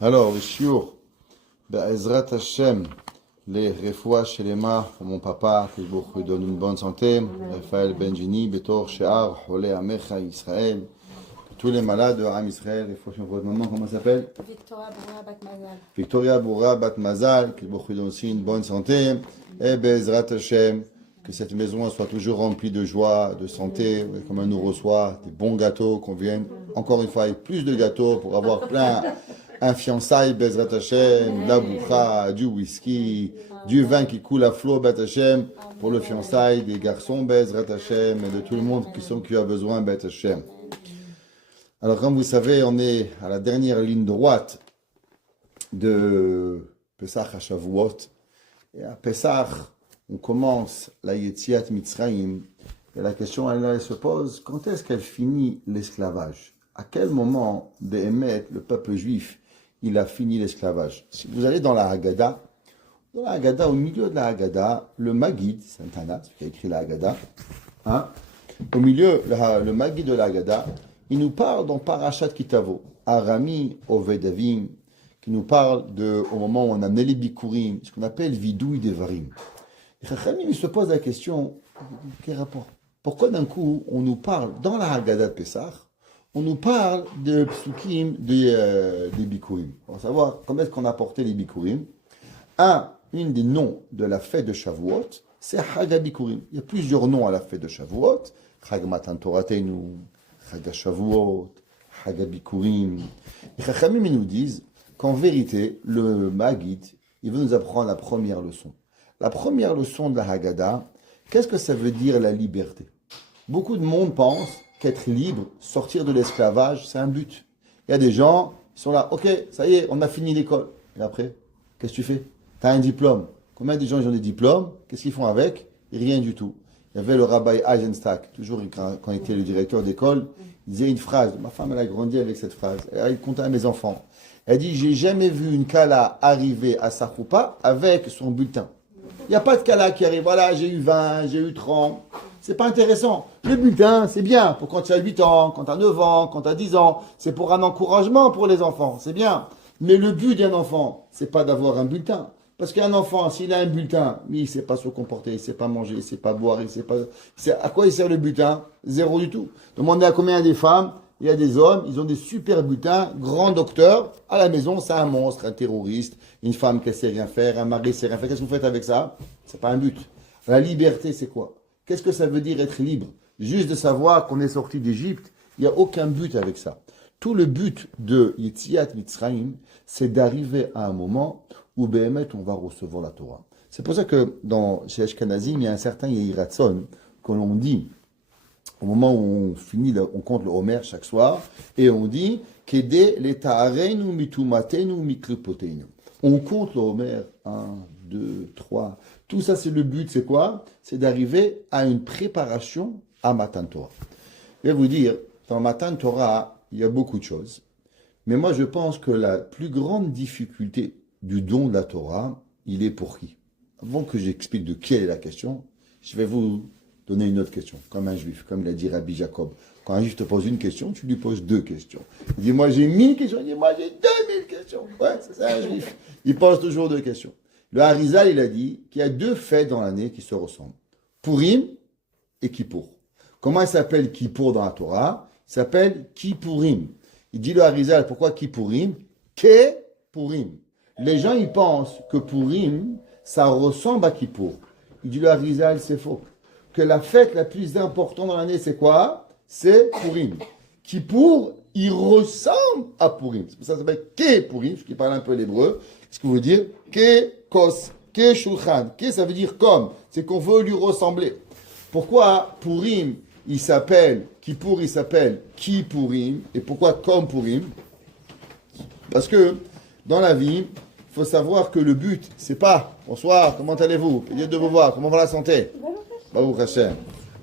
Alors, le shiur, Be'ezrat Hashem, les refoua shelema pour mon papa, que Dieu lui donne une bonne santé, Raphaël Benjini, Betor She'ar, Holé Amecha Israël, tous les malades de Ham Israël, les fois votre maman, comment ça s'appelle? Victoria Boura Batmazal. Victoria Boura Batmazal, que Dieu lui donne aussi une bonne santé, et Be'ezrat Hashem, que cette maison soit toujours remplie de joie, de santé, comme elle nous reçoit, des bons gâteaux, qu'on vienne encore une fois avec plus de gâteaux pour avoir plein. Un fiançailles, Bezrat Hashem, la boucha, du whisky, du vin qui coule à flot, Bet Hashem, pour le fiançailles des garçons, Bezrat Hashem, et de tout le monde qui a besoin, Bet Hashem. Alors, comme vous savez, on est à la dernière ligne droite de Pesach à Shavuot. Et à Pesach, on commence la Yetziat Mitzrayim. Et la question, elle se pose, quand est-ce qu'elle finit l'esclavage? À quel moment, Béhémet, le peuple juif, il a fini l'esclavage? Si vous allez dans la Haggadah, au milieu de la Haggadah, le Maggid, Saint Anna, celui qui a écrit la Haggadah, hein, au milieu, le Maggid de la Haggadah, il nous parle dans Parashat Kitavo, Arami Ovedavim, qui nous parle au moment où on a Nelly Bikurim, ce qu'on appelle Vidouï Devarim. Et Chachamim, il se pose la question, quel rapport? Pourquoi d'un coup, on nous parle, dans la Haggadah de Pessah, on nous parle de psukim des bikurim. On va savoir comment est-ce qu'on a porté les bikurim. Une des noms de la fête de Shavuot, c'est Chag Bikurim. Il y a plusieurs noms à la fête de Shavuot. Chag Matan Torateinu, Chag Shavuot, Chag Bikurim. Les Chachamim nous disent qu'en vérité, le Maggid, il veut nous apprendre la première leçon. La première leçon de la Haggadah, qu'est-ce que ça veut dire la liberté? Beaucoup de monde pense qu'être libre, sortir de l'esclavage, c'est un but. Il y a des gens qui sont là, ok, ça y est, on a fini l'école. Et après, qu'est-ce que tu fais? Tu as un diplôme. Combien de gens ils ont des diplômes? Qu'est-ce qu'ils font avec? Rien du tout. Il y avait le rabbi Eisenstack, toujours quand il était le directeur d'école, il disait une phrase. Ma femme, elle a grandi avec cette phrase. Elle comptait à mes enfants. Elle dit, j'ai jamais vu une kala arriver à sa choupa avec son bulletin. Il n'y a pas de kala qui arrive, voilà, j'ai eu 20, j'ai eu 30. C'est pas intéressant. Le bulletin, c'est bien pour quand tu as 8 ans, quand tu as 9 ans, quand tu as 10 ans. C'est pour un encouragement pour les enfants, c'est bien. Mais le but d'un enfant, c'est pas d'avoir un bulletin. Parce qu'un enfant, s'il a un bulletin, mais il ne sait pas se comporter, il ne sait pas manger, il ne sait pas boire, il ne sait pas... À quoi il sert le bulletin? Zéro du tout. Demandez à combien des femmes, il y a des hommes, ils ont des super bulletins, grand docteur, à la maison, c'est un monstre, un terroriste, une femme qui ne sait rien faire, un mari qui ne sait rien faire. Qu'est-ce que vous faites avec ça? C'est pas un but. La liberté, c'est quoi? Qu'est-ce que ça veut dire être libre? Juste de savoir qu'on est sorti d'Égypte, il n'y a aucun but avec ça. Tout le but de Yetziat Mitzrayim, c'est d'arriver à un moment où Béhémet, on va recevoir la Torah. C'est pour ça que chez Ashkenazim, il y a un certain Yehiratson que l'on dit au moment où on compte le Homer chaque soir, et on dit Kede le ta'areinu mitumatenu miklipoteinu. On compte le Homer 1, 2, 3. Tout ça, c'est le but, c'est quoi? C'est d'arriver à une préparation à Matan Torah. Je vais vous dire, dans Matan Torah, il y a beaucoup de choses. Mais moi, je pense que la plus grande difficulté du don de la Torah, il est pour qui? Avant que j'explique de qui est la question, je vais vous donner une autre question, comme un juif, comme l'a dit Rabbi Jacob. Quand un juif te pose une question, tu lui poses 2 questions. Il dit, moi j'ai 1000 questions, il dit, moi j'ai 2000 questions. Ouais, c'est ça un juif. Il pose toujours 2 questions. Le Harizal, il a dit qu'il y a 2 fêtes dans l'année qui se ressemblent. Purim et Kippour. Comment il s'appelle Kippour dans la Torah? Il s'appelle Kippourim. Il dit le Harizal, pourquoi Kippourim? Ke-Purim. Les gens, ils pensent que Purim, ça ressemble à Kippour. Il dit le Harizal, c'est faux. Que la fête la plus importante dans l'année, c'est quoi? C'est Purim. Kippour, il ressemble à Purim. C'est pour ça que ça s'appelle Ke-Purim, ce qui parle un peu l'hébreu. Ce qui veut dire Ke-Kos, Ke-Shulchan. Ke, ça veut dire comme. C'est qu'on veut lui ressembler. Pourquoi Purim, il s'appelle Kippour, il s'appelle Kippourim. Et pourquoi comme Purim? Parce que dans la vie, il faut savoir que le but, c'est pas bonsoir, comment allez-vous? Plaisir de vous voir, comment va la santé? Baruch Hashem.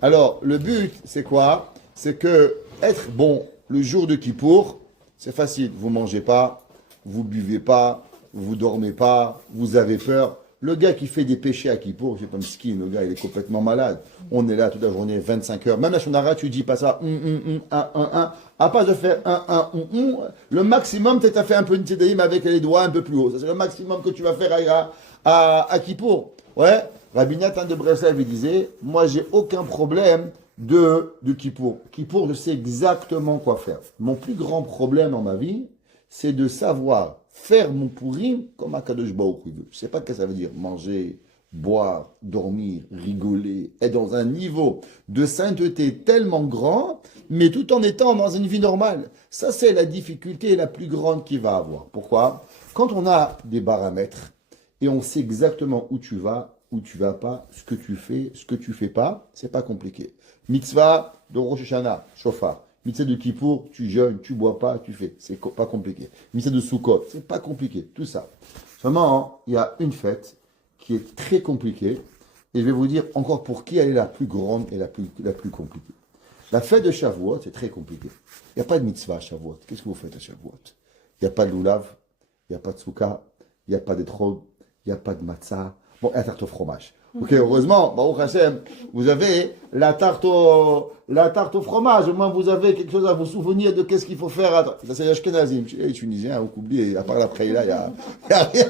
Alors, le but, c'est quoi? C'est que être bon le jour de Kippour, c'est facile. Vous mangez pas, vous buvez pas, vous dormez pas, vous avez peur. Le gars qui fait des péchés à Kippour, c'est pas skin, le gars il est complètement malade. On est là toute la journée, 25 heures. Même la Shonara, tu dis pas ça, à pas de faire le maximum, tu as fait un peu une tzedaïm avec les doigts un peu plus haut. Ça, c'est le maximum que tu vas faire à Kippour. Ouais, Rabbi Nathan de Breslev, il disait, moi j'ai aucun problème de Kippour. Kippour, je sais exactement quoi faire. Mon plus grand problème dans ma vie, c'est de savoir faire mon Purim comme Akadosh Baruch Hu veut. Je ne sais pas ce que ça veut dire. Manger, boire, dormir, rigoler, être dans un niveau de sainteté tellement grand, mais tout en étant dans une vie normale. Ça, c'est la difficulté la plus grande qu'il va avoir. Pourquoi? Quand on a des paramètres et on sait exactement où tu vas pas, ce que tu fais pas, c'est pas compliqué. Mitzvah de Rosh Hashanah, Shofar. Mitzvah de Kippour, tu jeûnes, tu bois pas, tu fais. C'est pas compliqué. Mitzvah de Sukkot, c'est pas compliqué. Tout ça. Seulement, il y a une fête qui est très compliquée. Et je vais vous dire encore pour qui elle est la plus grande et la plus compliquée. La fête de Shavuot, c'est très compliqué. Il n'y a pas de mitzvah à Shavuot. Qu'est-ce que vous faites à Shavuot? Il n'y a pas de loulav, il n'y a pas de souka, il n'y a pas de trog, il n'y a pas de matzah. Bon, et la tarte au fromage. Ok, heureusement, Baruch Hashem, vous avez la tarte au fromage. Au moins, vous avez quelque chose à vous souvenir de qu'est-ce qu'il faut faire. Ça, c'est l'Ashkenazim. Les Tunisiens, vous oubliez, à part la là, il y a rien.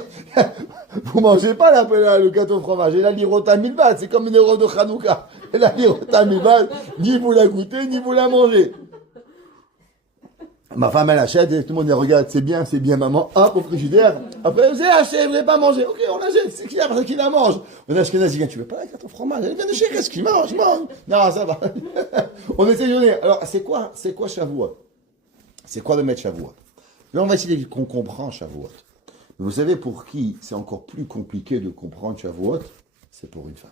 Vous mangez pas le gâteau au fromage. Et la lirota 1000 bahts, c'est comme une euro de Hanouka. Et la lirota 1000 bahts, ni vous la goûtez, ni vous la mangez. Ma femme, elle achète et tout le monde dit, regarde, c'est bien, maman. Hop, au frigidaire. Après, vous avez acheté, vous n'avez pas mangé. Ok, on l'achète, c'est qui parce qu'il la mange. On a Ashkenazi, tu veux pas la carte au fromage? Elle vient de chez qu'est-ce qu'il mange? Non, ça va. On essaie de donner. Alors, c'est quoi Shavuot? C'est quoi le maître Shavuot? Là, on va essayer qu'on comprend Shavuot. Mais vous savez pour qui c'est encore plus compliqué de comprendre Shavuot? C'est pour une femme.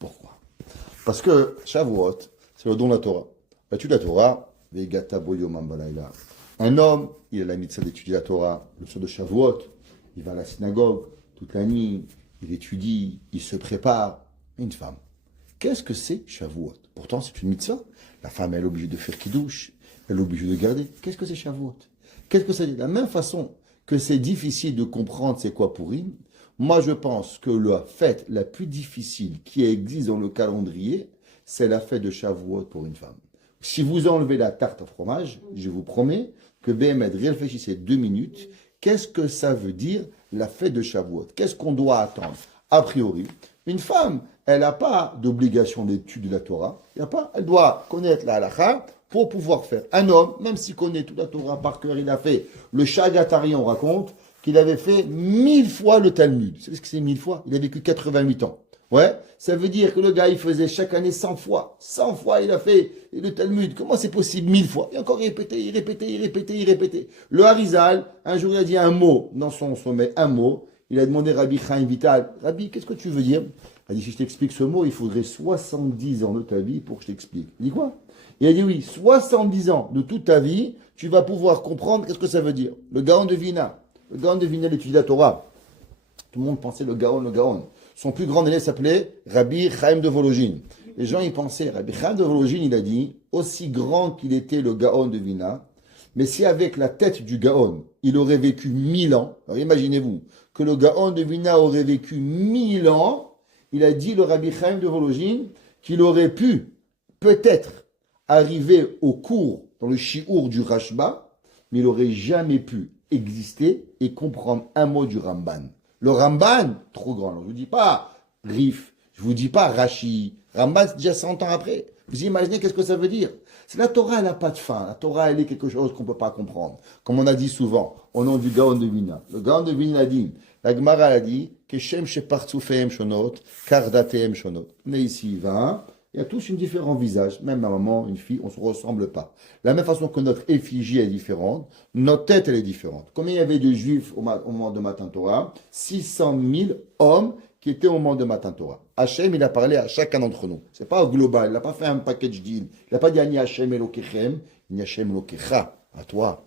Pourquoi? Parce que Shavuot, c'est le don de la Torah. L'étude de la Torah, un homme, il a la mitzvah d'étudier la Torah, le soir de Shavuot, il va à la synagogue toute la nuit, il étudie, il se prépare. Une femme, qu'est-ce que c'est Shavuot? Pourtant, c'est une mitzvah. La femme, elle est obligée de faire kiddush, elle est obligée de garder. Qu'est-ce que c'est Shavuot? Qu'est-ce que c'est? De la même façon que c'est difficile de comprendre c'est quoi Purim, moi je pense que la fête la plus difficile qui existe dans le calendrier, c'est la fête de Shavuot pour une femme. Si vous enlevez la tarte au fromage, je vous promets que Béhémed, réfléchissez 2 minutes. Qu'est-ce que ça veut dire la fête de Shavuot? Qu'est-ce qu'on doit attendre? A priori, une femme, elle n'a pas d'obligation d'étude de la Torah. Elle doit connaître la halakha pour pouvoir faire. Un homme, même s'il connaît toute la Torah par cœur, il a fait le Shagatari, on raconte qu'il avait fait 1000 fois le Talmud. Vous savez ce que c'est 1000 fois? Il a vécu 88 ans. Ouais, ça veut dire que le gars, il faisait chaque année 100 fois. 100 fois, il a fait le Talmud. Comment c'est possible 1000 fois? Et encore, il répétait. Le Harizal, un jour, il a dit un mot dans son sommet, un mot. Il a demandé à Rabbi Chaim Vital, Rabbi, qu'est-ce que tu veux dire? Il a dit, si je t'explique ce mot, il faudrait 70 ans de ta vie pour que je t'explique. Il dit quoi? Il a dit oui, 70 ans de toute ta vie, tu vas pouvoir comprendre qu'est-ce que ça veut dire. Le Gaon de Vina. Le Gaon de Vina, l'étude de la Torah. Tout le monde pensait le Gaon. Son plus grand élève s'appelait Rabbi Chaim de Vologine. Les gens y pensaient. Rabbi Chaim de Vologine, il a dit, aussi grand qu'il était le Gaon de Vina, mais si avec la tête du Gaon, il aurait vécu 1000 ans, alors imaginez-vous que le Gaon de Vina aurait vécu 1000 ans, il a dit, le Rabbi Chaim de Vologine, qu'il aurait pu, peut-être, arriver au cours, dans le shiur du Rashba, mais il n'aurait jamais pu exister et comprendre un mot du Ramban. Le Ramban, trop grand. Alors, je ne vous dis pas Rif, je ne vous dis pas Rashi. Ramban, c'est déjà 100 ans après. Vous imaginez qu'est-ce que ça veut dire? C'est la Torah, elle n'a pas de fin. La Torah, elle est quelque chose qu'on ne peut pas comprendre. Comme on a dit souvent, au nom du Gaon de Vina. Le Gaon de Vina a dit, la Gemara a dit, que Shem shepartzufehem shonot, kardatehem shonot. On est ici 20. Il y a tous un différent visage. Même ma maman, une fille, on ne se ressemble pas. De la même façon que notre effigie est différente, notre tête, elle est différente. Combien il y avait de juifs au moment de Matan Torah? 600 000 hommes qui étaient au moment de Matan Torah. Hachem, il a parlé à chacun d'entre nous. C'est pas au global. Il n'a pas fait un package deal. Il n'a pas dit Ani Hachem Elokechem, Ani Hachem Elokecha. À toi.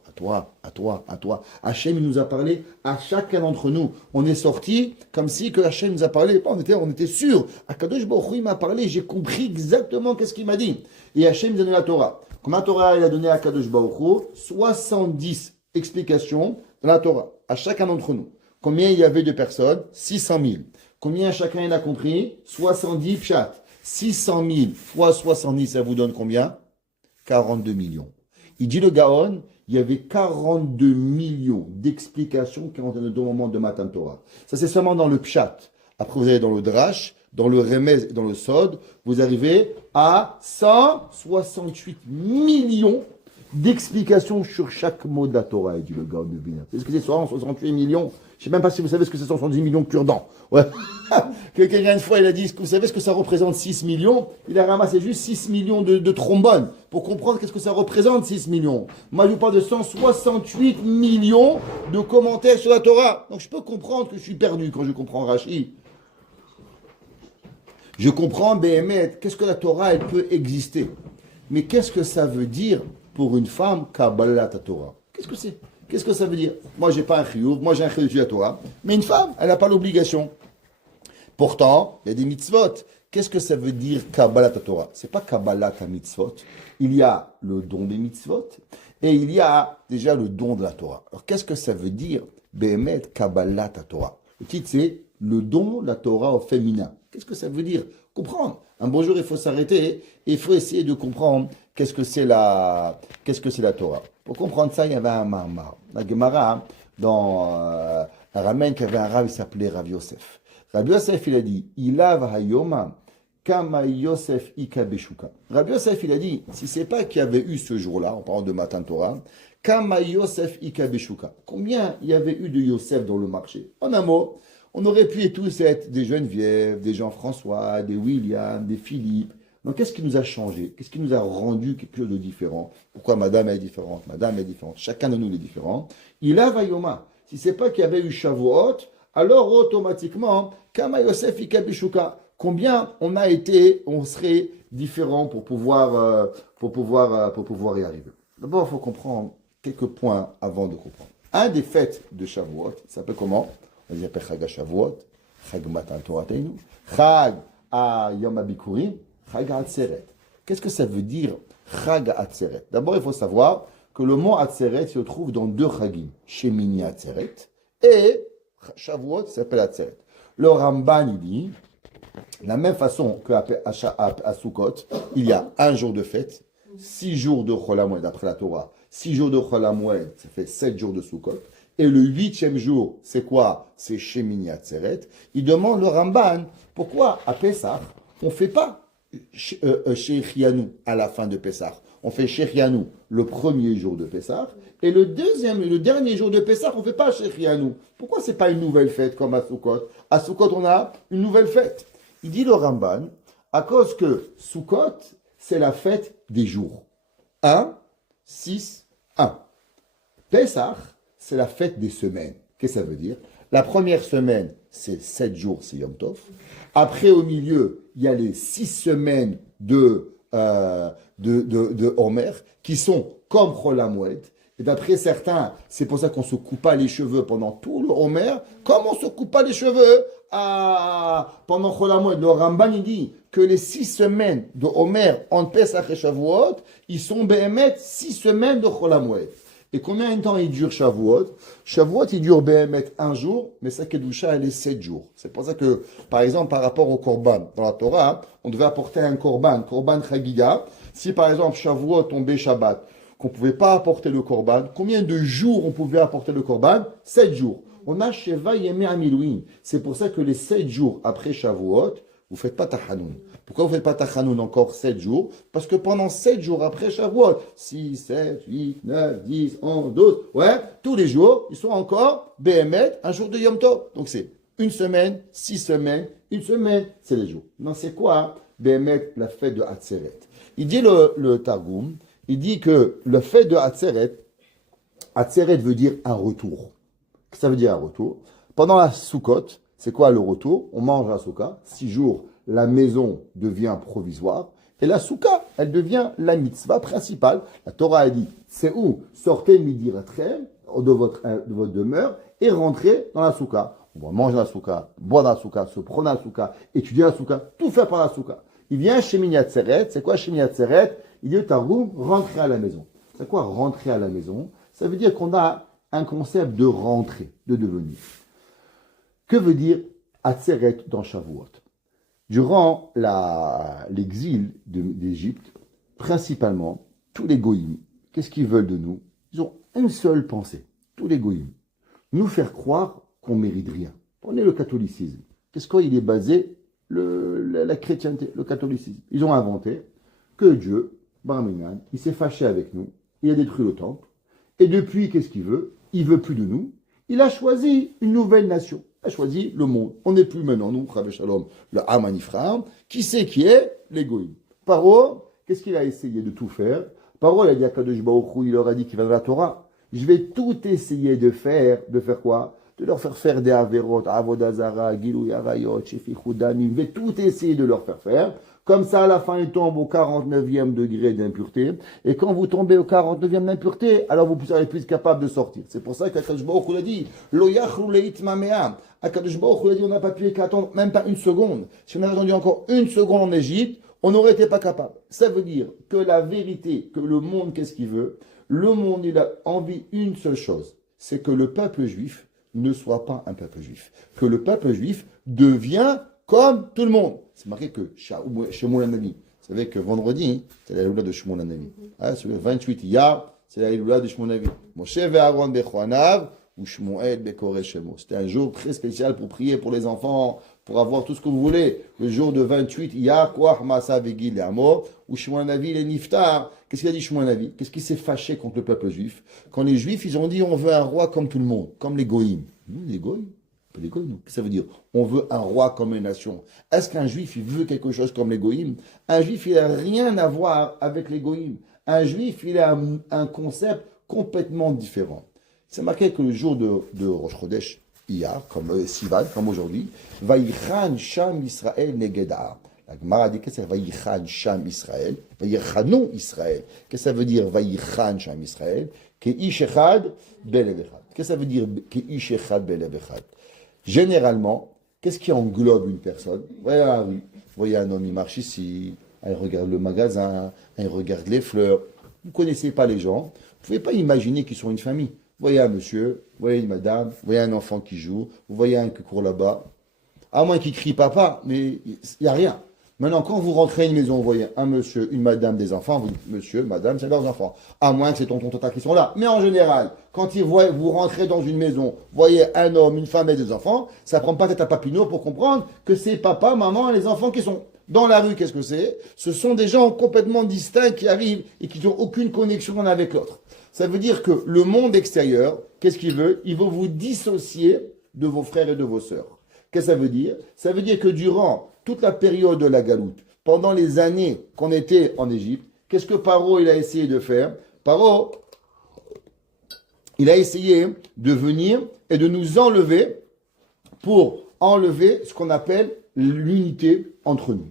Hachem, il nous a parlé à chacun d'entre nous. On est sorti comme si que Hachem nous a parlé. On était sûr. Akadosh Baruch Hu, il m'a parlé. J'ai compris exactement qu'est-ce qu'il m'a dit. Et Hachem nous a donné la Torah. Comme la Torah, il a donné à Akadosh Baruch Hu 70 explications de la Torah à chacun d'entre nous. Combien il y avait de personnes? 600 000. Combien chacun en a compris? 70 pshat. 600 000 fois 70, ça vous donne combien? 42 millions. Il dit le Gaon, il y avait 42 millions d'explications qui ont été au moment de Matan Torah. Ça, c'est seulement dans le pshat. Après, vous allez dans le drash, dans le remez et dans le sod, vous arrivez à 168 millions d'explications sur chaque mot de la Torah, dit le Gaon de Vilna. C'est ce que c'est 168 millions. Je ne sais même pas si vous savez ce que c'est 170 millions de cure-dents. Ouais. Quelqu'un une fois, il a dit, vous savez ce que ça représente 6 millions? Il a ramassé juste 6 millions de trombones pour comprendre qu'est-ce que ça représente 6 millions. Moi, je vous parle de 168 millions de commentaires sur la Torah. Donc, je peux comprendre que je suis perdu quand je comprends Rashi. Je comprends, Béhémet, qu'est-ce que la Torah, elle peut exister. Mais qu'est-ce que ça veut dire pour une femme, Kabbalat Torah? Qu'est-ce que c'est? Qu'est-ce que ça veut dire? Moi, j'ai pas un chiyuv, moi j'ai un chiyuv de la Torah, mais une femme, elle n'a pas l'obligation. Pourtant, il y a des mitzvot. Qu'est-ce que ça veut dire Kabbalat Torah? C'est pas Kabbalat mitzvot. Il y a le don des mitzvot et il y a déjà le don de la Torah. Alors, qu'est-ce que ça veut dire Béhémet Kabbalat Torah? Le titre, c'est le don de la Torah au féminin. Qu'est-ce que ça veut dire? Comprendre. Un bon jour, il faut s'arrêter et il faut essayer de comprendre qu'est-ce que c'est la Torah. Pour comprendre ça, il y avait un Mahamar. La Gemara, dans la ramène qu'il y avait un Rav, il s'appelait Rav Yosef. Rav Yosef, il a dit, Ilav hayoma kama Yosef ika beshuka. Rav Yosef, il a dit, si c'est pas qu'il y avait eu ce jour-là, en parlant de Matan Torah, kama Yosef ika beshuka. Combien il y avait eu de Yosef dans le marché? En un mot, on aurait pu tous être des Geneviève, des Jean-François, des William, des Philippe. Donc, qu'est-ce qui nous a changé? Qu'est-ce qui nous a rendu quelque chose de différent? Pourquoi madame est différente? Madame est différente. Chacun de nous est différent. Il a Vayoma. Si c'est pas qu'il y avait eu Shavuot, alors automatiquement, Kama Yosef Ika Bishuka. Combien on serait différent pour pouvoir y arriver? D'abord, il faut comprendre quelques points avant de comprendre. Un des fêtes de Shavuot, ça s'appelle comment? On dit Chag Shavuot, Chag Matan Torah Teinu, Chag Yom HaBikurim, Chag Atzeret. Qu'est-ce que ça veut dire Chag Atzeret? D'abord, il faut savoir que le mot Atzeret se trouve dans deux Chagim, Shemini Atzeret et Shavuot s'appelle Atzeret. Le Ramban, il dit, de la même façon qu'à Sukkot, il y a un jour de fête, 6 jours de Chol HaMoed après la Torah, 6 jours de Chol HaMoed, ça fait 7 jours de Sukkot. Et le 8e jour, c'est quoi? C'est Shemini Atzeret. Il demande le Ramban, pourquoi à Pessah, on ne fait pas Shechianu à la fin de Pessah? On fait Shechianu le premier jour de Pessah, et le dernier jour de Pessah, on ne fait pas Shechianu. Pourquoi ce n'est pas une nouvelle fête comme à Sukkot? À Sukkot, on a une nouvelle fête. Il dit le Ramban, à cause que Sukkot, c'est la fête des jours. 1, 6, 1. Pessah, c'est la fête des semaines. Qu'est-ce que ça veut dire? La première semaine, c'est 7 jours, c'est Yom Tov. Après, au milieu, il y a les 6 semaines de Homer, qui sont comme Chol HaMoed. Et d'après certains, c'est pour ça qu'on ne se coupe pas les cheveux pendant tout le Homer, comme on ne se coupe pas les cheveux pendant Chol HaMoed. Le Ramban, il dit que les 6 semaines de Homer en Pesach et Shavuot, ils sont Béhémet 6 semaines de Chol HaMoed. Et combien de temps il dure Shavuot? Shavuot, il dure Béhémet 1 jour, mais sa Kedusha, elle est 7 jours. C'est pour ça que, par exemple, par rapport au Korban, dans la Torah, on devait apporter un Korban Chagiga. Si, par exemple, Shavuot tombait Shabbat, qu'on ne pouvait pas apporter le Korban, combien de jours on pouvait apporter le Korban? 7 jours. On a Sheva Yemei Amilouin. C'est pour ça que les 7 jours après Shavuot, vous ne faites pas Tachanoun. Pourquoi vous ne faites pas Tachanoun encore 7 jours? Parce que pendant 7 jours après Shavuot, 6, 7, 8, 9, 10, 11, 12, ouais, tous les jours, ils sont encore Béhémet, un jour de Yom Tov. Donc c'est une semaine, 6 semaines, une semaine, c'est les jours. Non, c'est quoi Béhémet, la fête de Atzeret? Il dit le Targum, il dit que le fait de Atzeret, Atzeret veut dire un retour. Qu'est-ce que ça veut dire un retour? Pendant la Sukkot, c'est quoi le retour? On mange la Souka, 6 jours, la maison devient provisoire, et la Souka, elle devient la mitzvah principale. La Torah a dit, c'est où? Sortez midi ratrem de votre demeure et rentrez dans la Souka. On va manger la Souka, boire la Souka, se prendre la Souka, étudier la Souka, tout faire par la Souka. Il vient chez Shemini Atzeret. C'est quoi Shemini Atzeret? Il dit Taroum, rentrer à la maison. C'est quoi rentrer à la maison? Ça veut dire qu'on a un concept de rentrer, de devenir. Que veut dire Atzeret dans Shavuot? Durant l'exil d'Égypte, principalement, tous les goïms, qu'est-ce qu'ils veulent de nous? Ils ont une seule pensée, tous les goïms. Nous faire croire qu'on ne mérite rien. Prenez le catholicisme. Qu'est-ce qu'il est basé? La chrétienté, le catholicisme. Ils ont inventé que Dieu, Barminan, il s'est fâché avec nous, il a détruit le temple, et depuis, qu'est-ce qu'il veut? Il veut plus de nous. Il a choisi une nouvelle nation. Il a choisi le monde. On n'est plus maintenant, nous, Rabbi Shalom, le Hamanifra. Qui c'est qui est? Les goïms. Paro, qu'est-ce qu'il a essayé de tout faire? Paro, il a dit à Kadosh Baruch Hu, il leur a dit qu'il va dans la Torah. Je vais tout essayer de faire quoi? De leur faire faire des averot, avodazara, gilou yarayot, shefichou damim. Je vais tout essayer de leur faire faire. Comme ça, à la fin, ils tombent au 49e degré d'impureté. Et quand vous tombez au 49e d'impureté, alors vous serez plus capable de sortir. C'est pour ça qu'Akadosh Baruch Hu a dit, lo yachlu leit mamea. Akadosh Baruch Hu a dit, on n'a pas pu attendre même pas une seconde. Si on avait attendu encore une seconde en Égypte, on n'aurait été pas capable. Ça veut dire que la vérité, que le monde, qu'est-ce qu'il veut? Le monde, il a envie une seule chose. C'est que le peuple juif ne soit pas un peuple juif. Que le peuple juif devient comme tout le monde. C'est marqué que Shmuel Hanavi, vous savez que vendredi, c'est la Léloula de Shmuel Hanavi. C'est le 28 Iyar, c'est la Léloula de Shmuel Hanavi. Moshe ve'Aaron bechoanav ou Shmuel bekore shemo. C'était un jour très spécial pour prier pour les enfants, pour avoir tout ce que vous voulez. Le jour de 28 Iyar, Koach Masa Vegil et Amor, où Shmuel Hanavi est Niftar. Qu'est-ce qu'il a dit Shmuel Hanavi? Qu'est-ce qui s'est fâché contre le peuple juif? Quand les juifs, ils ont dit on veut un roi comme tout le monde, comme les goïms. Nous, les goïms? Pas les goïms, non. Qu'est-ce que ça veut dire? On veut un roi comme une nation. Est-ce qu'un juif, il veut quelque chose comme les goïms? Un juif, il n'a rien à voir avec les goïms. Un juif, il a un concept complètement différent. C'est marqué que le jour de Rosh Chodesh, hier, comme Sivan, comme aujourd'hui, Vaïchan Sham Israël Negedar. La Gemara dit qu'est-ce que c'est Vaïchan Sham Israël? Vaïchanon Israël. Qu'est-ce que ça veut dire Vaïchan Sham Israël? Ke'ish echad belev echad. Qu'est-ce que ça veut dire Ke'ish echad belev echad? Généralement, qu'est-ce qui englobe une personne? Vous voyez la rue, vous voyez un homme, il marche ici, il regarde le magasin, il regarde les fleurs. Vous ne connaissez pas les gens, vous ne pouvez pas imaginer qu'ils sont une famille. Vous voyez un monsieur, vous voyez une madame, vous voyez un enfant qui joue, vous voyez un qui court là-bas. À moins qu'il crie papa, mais il n'y a rien. Maintenant, quand vous rentrez à une maison, vous voyez un monsieur, une madame, des enfants, vous dites monsieur, madame, c'est leurs enfants. À moins que c'est tonton, tata qui sont là. Mais en général, quand vous rentrez dans une maison, vous voyez un homme, une femme et des enfants, ça ne prend pas tête à Papineau pour comprendre que c'est papa, maman et les enfants qui sont dans la rue. Qu'est-ce que c'est? Ce sont des gens complètement distincts qui arrivent et qui n'ont aucune connexion l'un avec l'autre. Ça veut dire que le monde extérieur, qu'est-ce qu'il veut? Il veut vous dissocier de vos frères et de vos sœurs. Qu'est-ce que ça veut dire? Ça veut dire que durant toute la période de la galoute, pendant les années qu'on était en Égypte, qu'est-ce que Paro il a essayé de faire? Paro, il a essayé de venir et de nous enlever pour enlever ce qu'on appelle l'unité entre nous.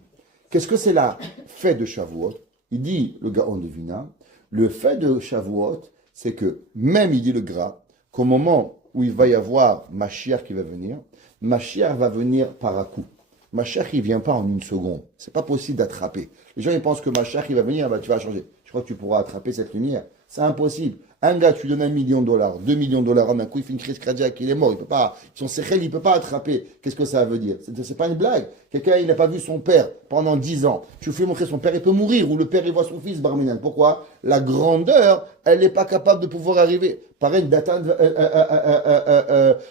Qu'est-ce que c'est la fête de Shavuot? Il dit, le Gaon de Vina, le fait de Shavuot, c'est que même, il dit le gras, qu'au moment où il va y avoir Mashiach qui va venir, Mashiach va venir par à coup. Mashiach, il ne vient pas en une seconde. C'est pas possible d'attraper. Les gens, ils pensent que Mashiach, il va venir, bah, tu vas changer. Je crois que tu pourras attraper cette lumière. C'est impossible. Un gars, tu lui donnes $1 million, $2 millions, en un coup, il fait une crise cardiaque, il est mort. Il peut pas, son séchel, il peut pas attraper. Qu'est-ce que ça veut dire? C'est pas une blague. Quelqu'un, il n'a pas vu son père pendant 10 ans. Tu lui fais montrer son père, il peut mourir, ou le père, il voit son fils, Barminan. Pourquoi? La grandeur, elle n'est pas capable de pouvoir arriver. Pareil, d'atteindre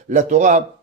la Torah.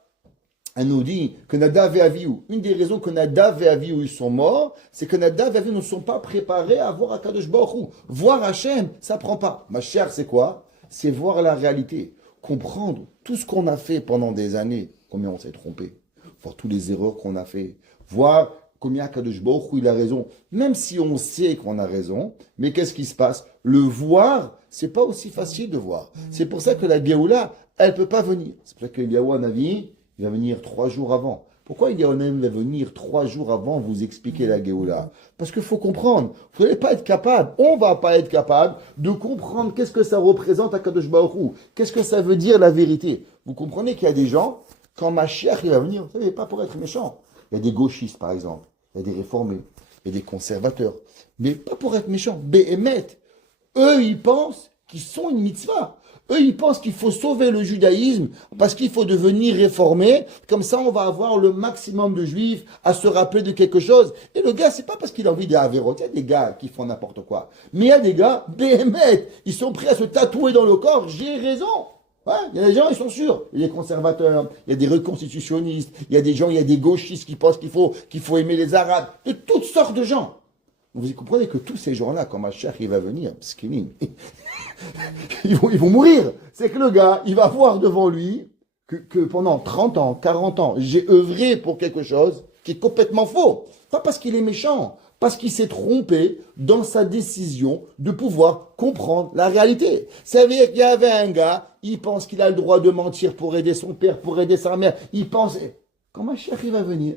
Elle nous dit que Nadav et Avihu, une des raisons que Nadav et Avihu ils sont morts, c'est que Nadav et Avihu ne sont pas préparés à voir Akadosh Baruch Hu. Voir Hachem, ça prend pas. Ma chère, c'est quoi? C'est voir la réalité. Comprendre tout ce qu'on a fait pendant des années, combien on s'est trompé. Voir toutes les erreurs qu'on a fait. Voir combien Akadosh Baruch Hu il a raison. Même si on sait qu'on a raison, mais qu'est-ce qui se passe? Le voir, c'est pas aussi facile de voir. C'est pour ça que la Géoula, elle peut pas venir. C'est pour ça que Yahuwah Navi, il va venir 3 jours avant. Pourquoi il va venir 3 jours avant vous expliquer la Géoula? Parce qu'il faut comprendre. Vous n'allez pas être capable, on va pas être capable de comprendre qu'est-ce que ça représente à Kadosh Baruch Hu. Qu'est-ce que ça veut dire la vérité? Vous comprenez qu'il y a des gens, quand Mashiach il va venir, vous savez, pas pour être méchant. Il y a des gauchistes par exemple, il y a des réformés, il y a des conservateurs. Mais pas pour être méchant. Béhémet, eux ils pensent qu'ils sont une mitzvah. Eux, ils pensent qu'il faut sauver le judaïsme parce qu'il faut devenir réformé. Comme ça, on va avoir le maximum de juifs à se rappeler de quelque chose. Et le gars, c'est pas parce qu'il a envie d'Averot. Il y a des gars qui font n'importe quoi. Mais il y a des gars, béhémeth, ils sont prêts à se tatouer dans le corps. J'ai raison. Ouais, il y a des gens, ils sont sûrs. Il y a des conservateurs, il y a des reconstitutionnistes, il y a des gens, il y a des gauchistes qui pensent qu'il faut aimer les Arabes. De toutes sortes de gens. Vous comprenez que tous ces gens-là, quand Mashiach il va venir, ils vont mourir. C'est que le gars, il va voir devant lui que pendant 30 ans, 40 ans, j'ai œuvré pour quelque chose qui est complètement faux. Pas parce qu'il est méchant, parce qu'il s'est trompé dans sa décision de pouvoir comprendre la réalité. Ça veut dire qu'il y avait un gars, il pense qu'il a le droit de mentir pour aider son père, pour aider sa mère. Il pense, quand Mashiach il va venir,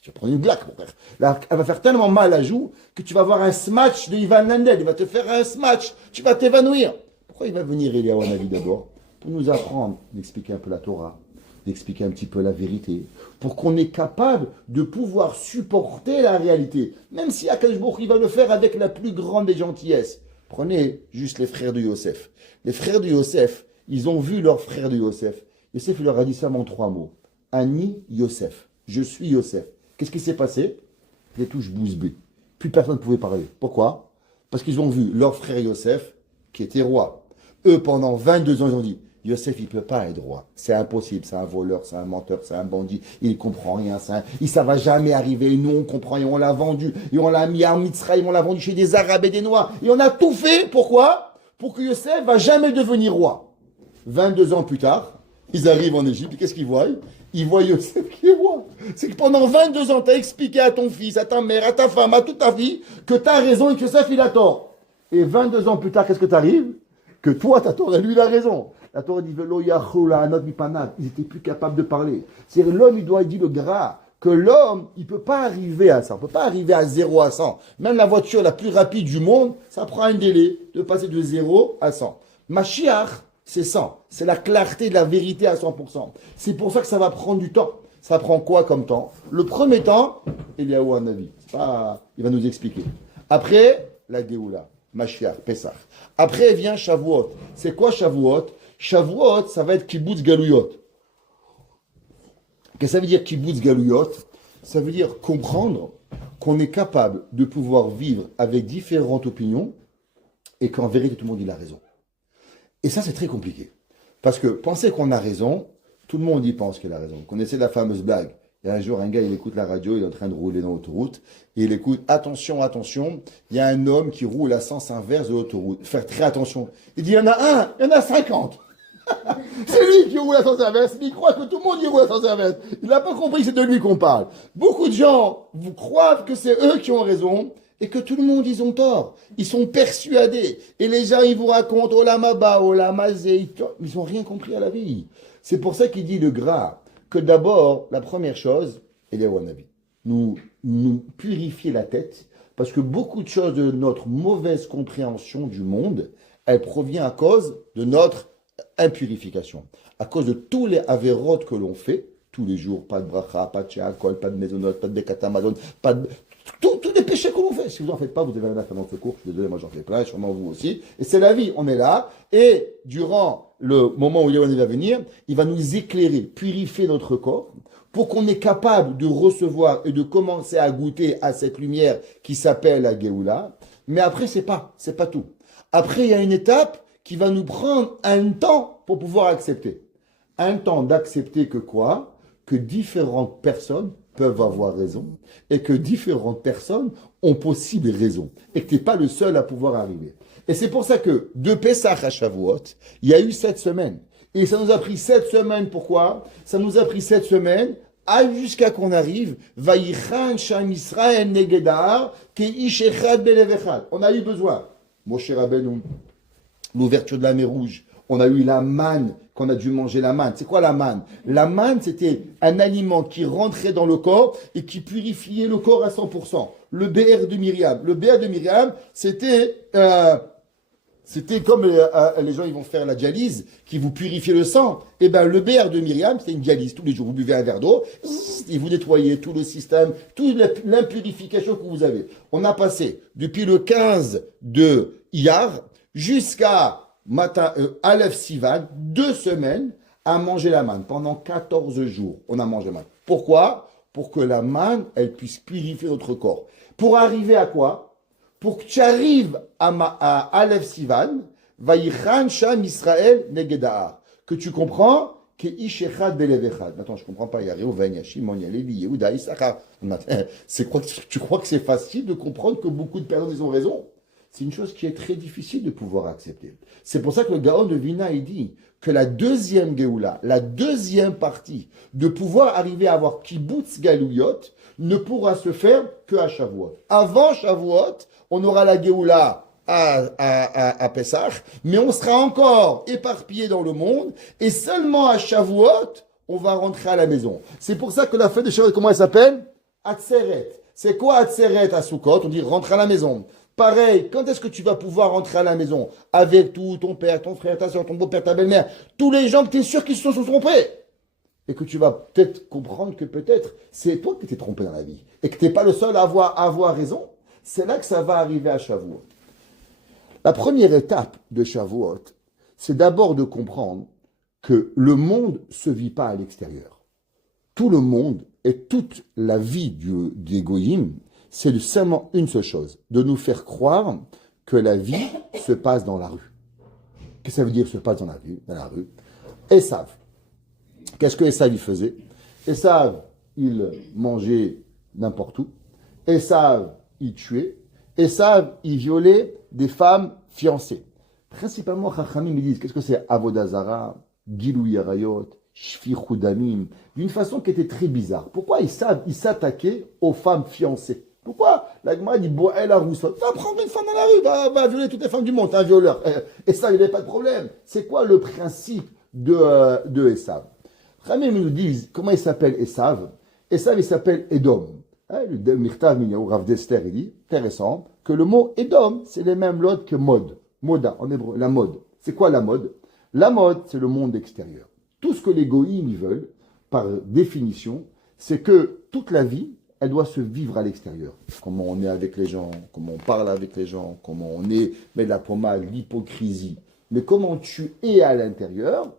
tu vas prendre une blague, mon père. Là, elle va faire tellement mal à la joue que tu vas avoir un smash de Ivan Lendl. Il va te faire un smash. Tu vas t'évanouir. Pourquoi il va venir, Eliyahu Hanavi, d'abord? Pour nous apprendre d'expliquer un peu la Torah, d'expliquer un petit peu la vérité, pour qu'on est capable de pouvoir supporter la réalité. Même si Akadosh Baruch Hu, il va le faire avec la plus grande des gentillesses. Prenez juste les frères de Yosef. Les frères de Yosef, ils ont vu leur frère de Yosef. Yosef, il leur a dit seulement 3 mots. Ani Yosef. Je suis Yosef. Qu'est-ce qui s'est passé? Les touches bouche bée. Plus personne ne pouvait parler. Pourquoi? Parce qu'ils ont vu leur frère Yosef, qui était roi. Eux, pendant 22 ans, ils ont dit, Yosef, il ne peut pas être roi. C'est impossible. C'est un voleur, c'est un menteur, c'est un bandit. Il ne comprend rien. Ça ne va jamais arriver. Nous, on comprend. Et on l'a vendu. Et on l'a mis à Mitzrayim. On l'a vendu chez des Arabes et des Noirs. Et on a tout fait. Pourquoi? Pour que Yosef ne va jamais devenir roi. 22 ans plus tard, ils arrivent en Égypte. Et qu'est-ce qu'ils voient? Ils voient Yosef qui est roi. C'est que pendant 22 ans, tu as expliqué à ton fils, à ta mère, à ta femme, à toute ta vie, que tu as raison et que Yosef, il a tort. Et 22 ans plus tard, qu'est-ce que t'arrives? Que toi, tu as tort et lui, il a raison. La Torah dit, ils étaient plus capables de parler. C'est-à-dire, l'homme, il doit dire le gras, que l'homme, il ne peut pas arriver à ça. On ne peut pas arriver à 0 à 100. Même la voiture la plus rapide du monde, ça prend un délai de passer de 0 à 100. Mashiach, c'est 100. C'est la clarté de la vérité à 100%. C'est pour ça que ça va prendre du temps. Ça prend quoi comme temps? Le premier temps, Eliyahu Hanavi. Il va nous expliquer. Après, la Géoula, Mashiach, Pesach. Après vient Shavuot. C'est quoi Shavuot? Shavuot, ça va être Kibbutz Galouyot. Qu'est-ce que ça veut dire Kibbutz Galouyot? Ça veut dire comprendre qu'on est capable de pouvoir vivre avec différentes opinions et qu'en vérité, tout le monde il a raison. Et ça, c'est très compliqué. Parce que penser qu'on a raison, tout le monde y pense qu'il a raison. Vous connaissez la fameuse blague. Il y a un jour, un gars, il écoute la radio, il est en train de rouler dans l'autoroute, et il écoute, attention, attention, il y a un homme qui roule à sens inverse de l'autoroute. Faire très attention. Il dit, il y en a un, il y en a 50. C'est lui qui roule à sens inverse, mais il croit que tout le monde y roule à sens inverse. Il n'a pas compris que c'est de lui qu'on parle. Beaucoup de gens, vous croient que c'est eux qui ont raison, et que tout le monde, ils ont tort. Ils sont persuadés. Et les gens, ils vous racontent, oh la maba, oh la mazé, ils n'ont rien compris à la vie. C'est pour ça qu'il dit le gras, que d'abord, la première chose, et les Wanabi, nous purifier la tête, parce que beaucoup de choses de notre mauvaise compréhension du monde, elle provient à cause de notre impurification. À cause de tous les avérotes que l'on fait, tous les jours, pas de bracha, pas de chéakol, pas de mésonote, pas de bécatamazon, pas de... Tous les péchés que l'on fait. Si vous n'en faites pas, vous avez rien à faire dans ce cours. Je suis désolé, moi j'en fais plein, sûrement vous aussi. Et c'est la vie, on est là. Et durant le moment où Léon va venir, il va nous éclairer, purifier notre corps, pour qu'on est capable de recevoir et de commencer à goûter à cette lumière qui s'appelle la Géoula. Mais après, c'est pas tout. Après, il y a une étape qui va nous prendre un temps pour pouvoir accepter. Un temps d'accepter que quoi? Que différentes personnes peuvent avoir raison et que différentes personnes ont possible raison et que tu n'es pas le seul à pouvoir arriver. Et c'est pour ça que de Pessah à Shavuot, il y a eu 7 semaines. Et ça nous a pris 7 semaines, pourquoi? Ça nous a pris 7 semaines jusqu'à qu'on arrive Vayichan Sham Israël Negedar Keish Echad Belevechad. On a eu besoin. Moshe Rabbeinu, l'ouverture de la mer Rouge. On a eu la manne, qu'on a dû manger la manne. C'est quoi la manne? La manne, c'était un aliment qui rentrait dans le corps et qui purifiait le corps à 100%. Le BR de Myriam. Le BR de Myriam, c'était comme les gens ils vont faire la dialyse, qui vous purifie le sang. Eh ben le BR de Myriam, c'était une dialyse. Tous les jours, vous buvez un verre d'eau, et vous nettoyez tout le système, toute l'impurification que vous avez. On a passé depuis le 15 de Iyar jusqu'à Aleph Sivan, 2 semaines à manger la manne. Pendant 14 jours, on a mangé la manne. Pourquoi? Pour que la manne, elle puisse purifier notre corps. Pour arriver à quoi? Pour que tu arrives à Aleph Sivan, Vayichan Sham Israël Negedahar. Que tu comprends que Ishechad Belev Echad. Maintenant, je ne comprends pas. Il y a Reuven, il y a Shimon, il y a Lévi, Yehuda, Issachar. Tu crois que c'est facile de comprendre que beaucoup de personnes ils ont raison? C'est une chose qui est très difficile de pouvoir accepter. C'est pour ça que le Gaon de Vilna, il dit que la deuxième Géoula, la deuxième partie, de pouvoir arriver à avoir Kibbutz Galouyot, ne pourra se faire qu'à Shavuot. Avant Shavuot, on aura la Géoula à Pessah, mais on sera encore éparpillé dans le monde, et seulement à Shavuot, on va rentrer à la maison. C'est pour ça que la fête de Shavuot, comment elle s'appelle? Atzeret. C'est quoi Atzeret à Sukkot? On dit rentre à la maison. Pareil, quand est-ce que tu vas pouvoir rentrer à la maison? Avec tout, ton père, ton frère, ta soeur, ton beau-père, ta belle-mère, tous les gens que tu es sûr qu'ils se sont trompés. Et que tu vas peut-être comprendre que peut-être c'est toi qui t'es trompé dans la vie. Et que tu n'es pas le seul à avoir raison. C'est là que ça va arriver à Shavuot. La première étape de Shavuot, c'est d'abord de comprendre que le monde ne se vit pas à l'extérieur. Tout le monde et toute la vie des Goïm, c'est seulement une seule chose, de nous faire croire que la vie se passe dans la rue. Qu'est-ce que ça veut dire se passe dans la rue? Esav. Qu'est-ce que Esav il faisait? Esav, il mangeait n'importe où. Esav, il tuait. Esav, il violait des femmes fiancées. Principalement, Chachamim, ils disent, qu'est-ce que c'est Avodazara, Gilou Yarayot, Shfichou Damim, d'une façon qui était très bizarre. Pourquoi Esav, il s'attaquait aux femmes fiancées? Pourquoi? La Gemara dit, bon, elle a roussot. Va prendre une femme dans la rue, va violer toutes les femmes du monde, t'es un violeur. Et ça, il n'y avait pas de problème. C'est quoi le principe de Esav? Ramim nous disent, comment il s'appelle Esav? Esav, il s'appelle Edom. Le Mirtav Minyahu Rav Dester, il dit, intéressant, que le mot Edom, c'est les mêmes lots que mode. Moda, en hébreu, la mode. C'est quoi la mode? La mode, c'est le monde extérieur. Tout ce que les goïms veulent, par définition, c'est que toute la vie, elle doit se vivre à l'extérieur. Comment on est avec les gens, comment on parle avec les gens, comment on est, mais la pommade, l'hypocrisie. Mais comment tu es à l'intérieur,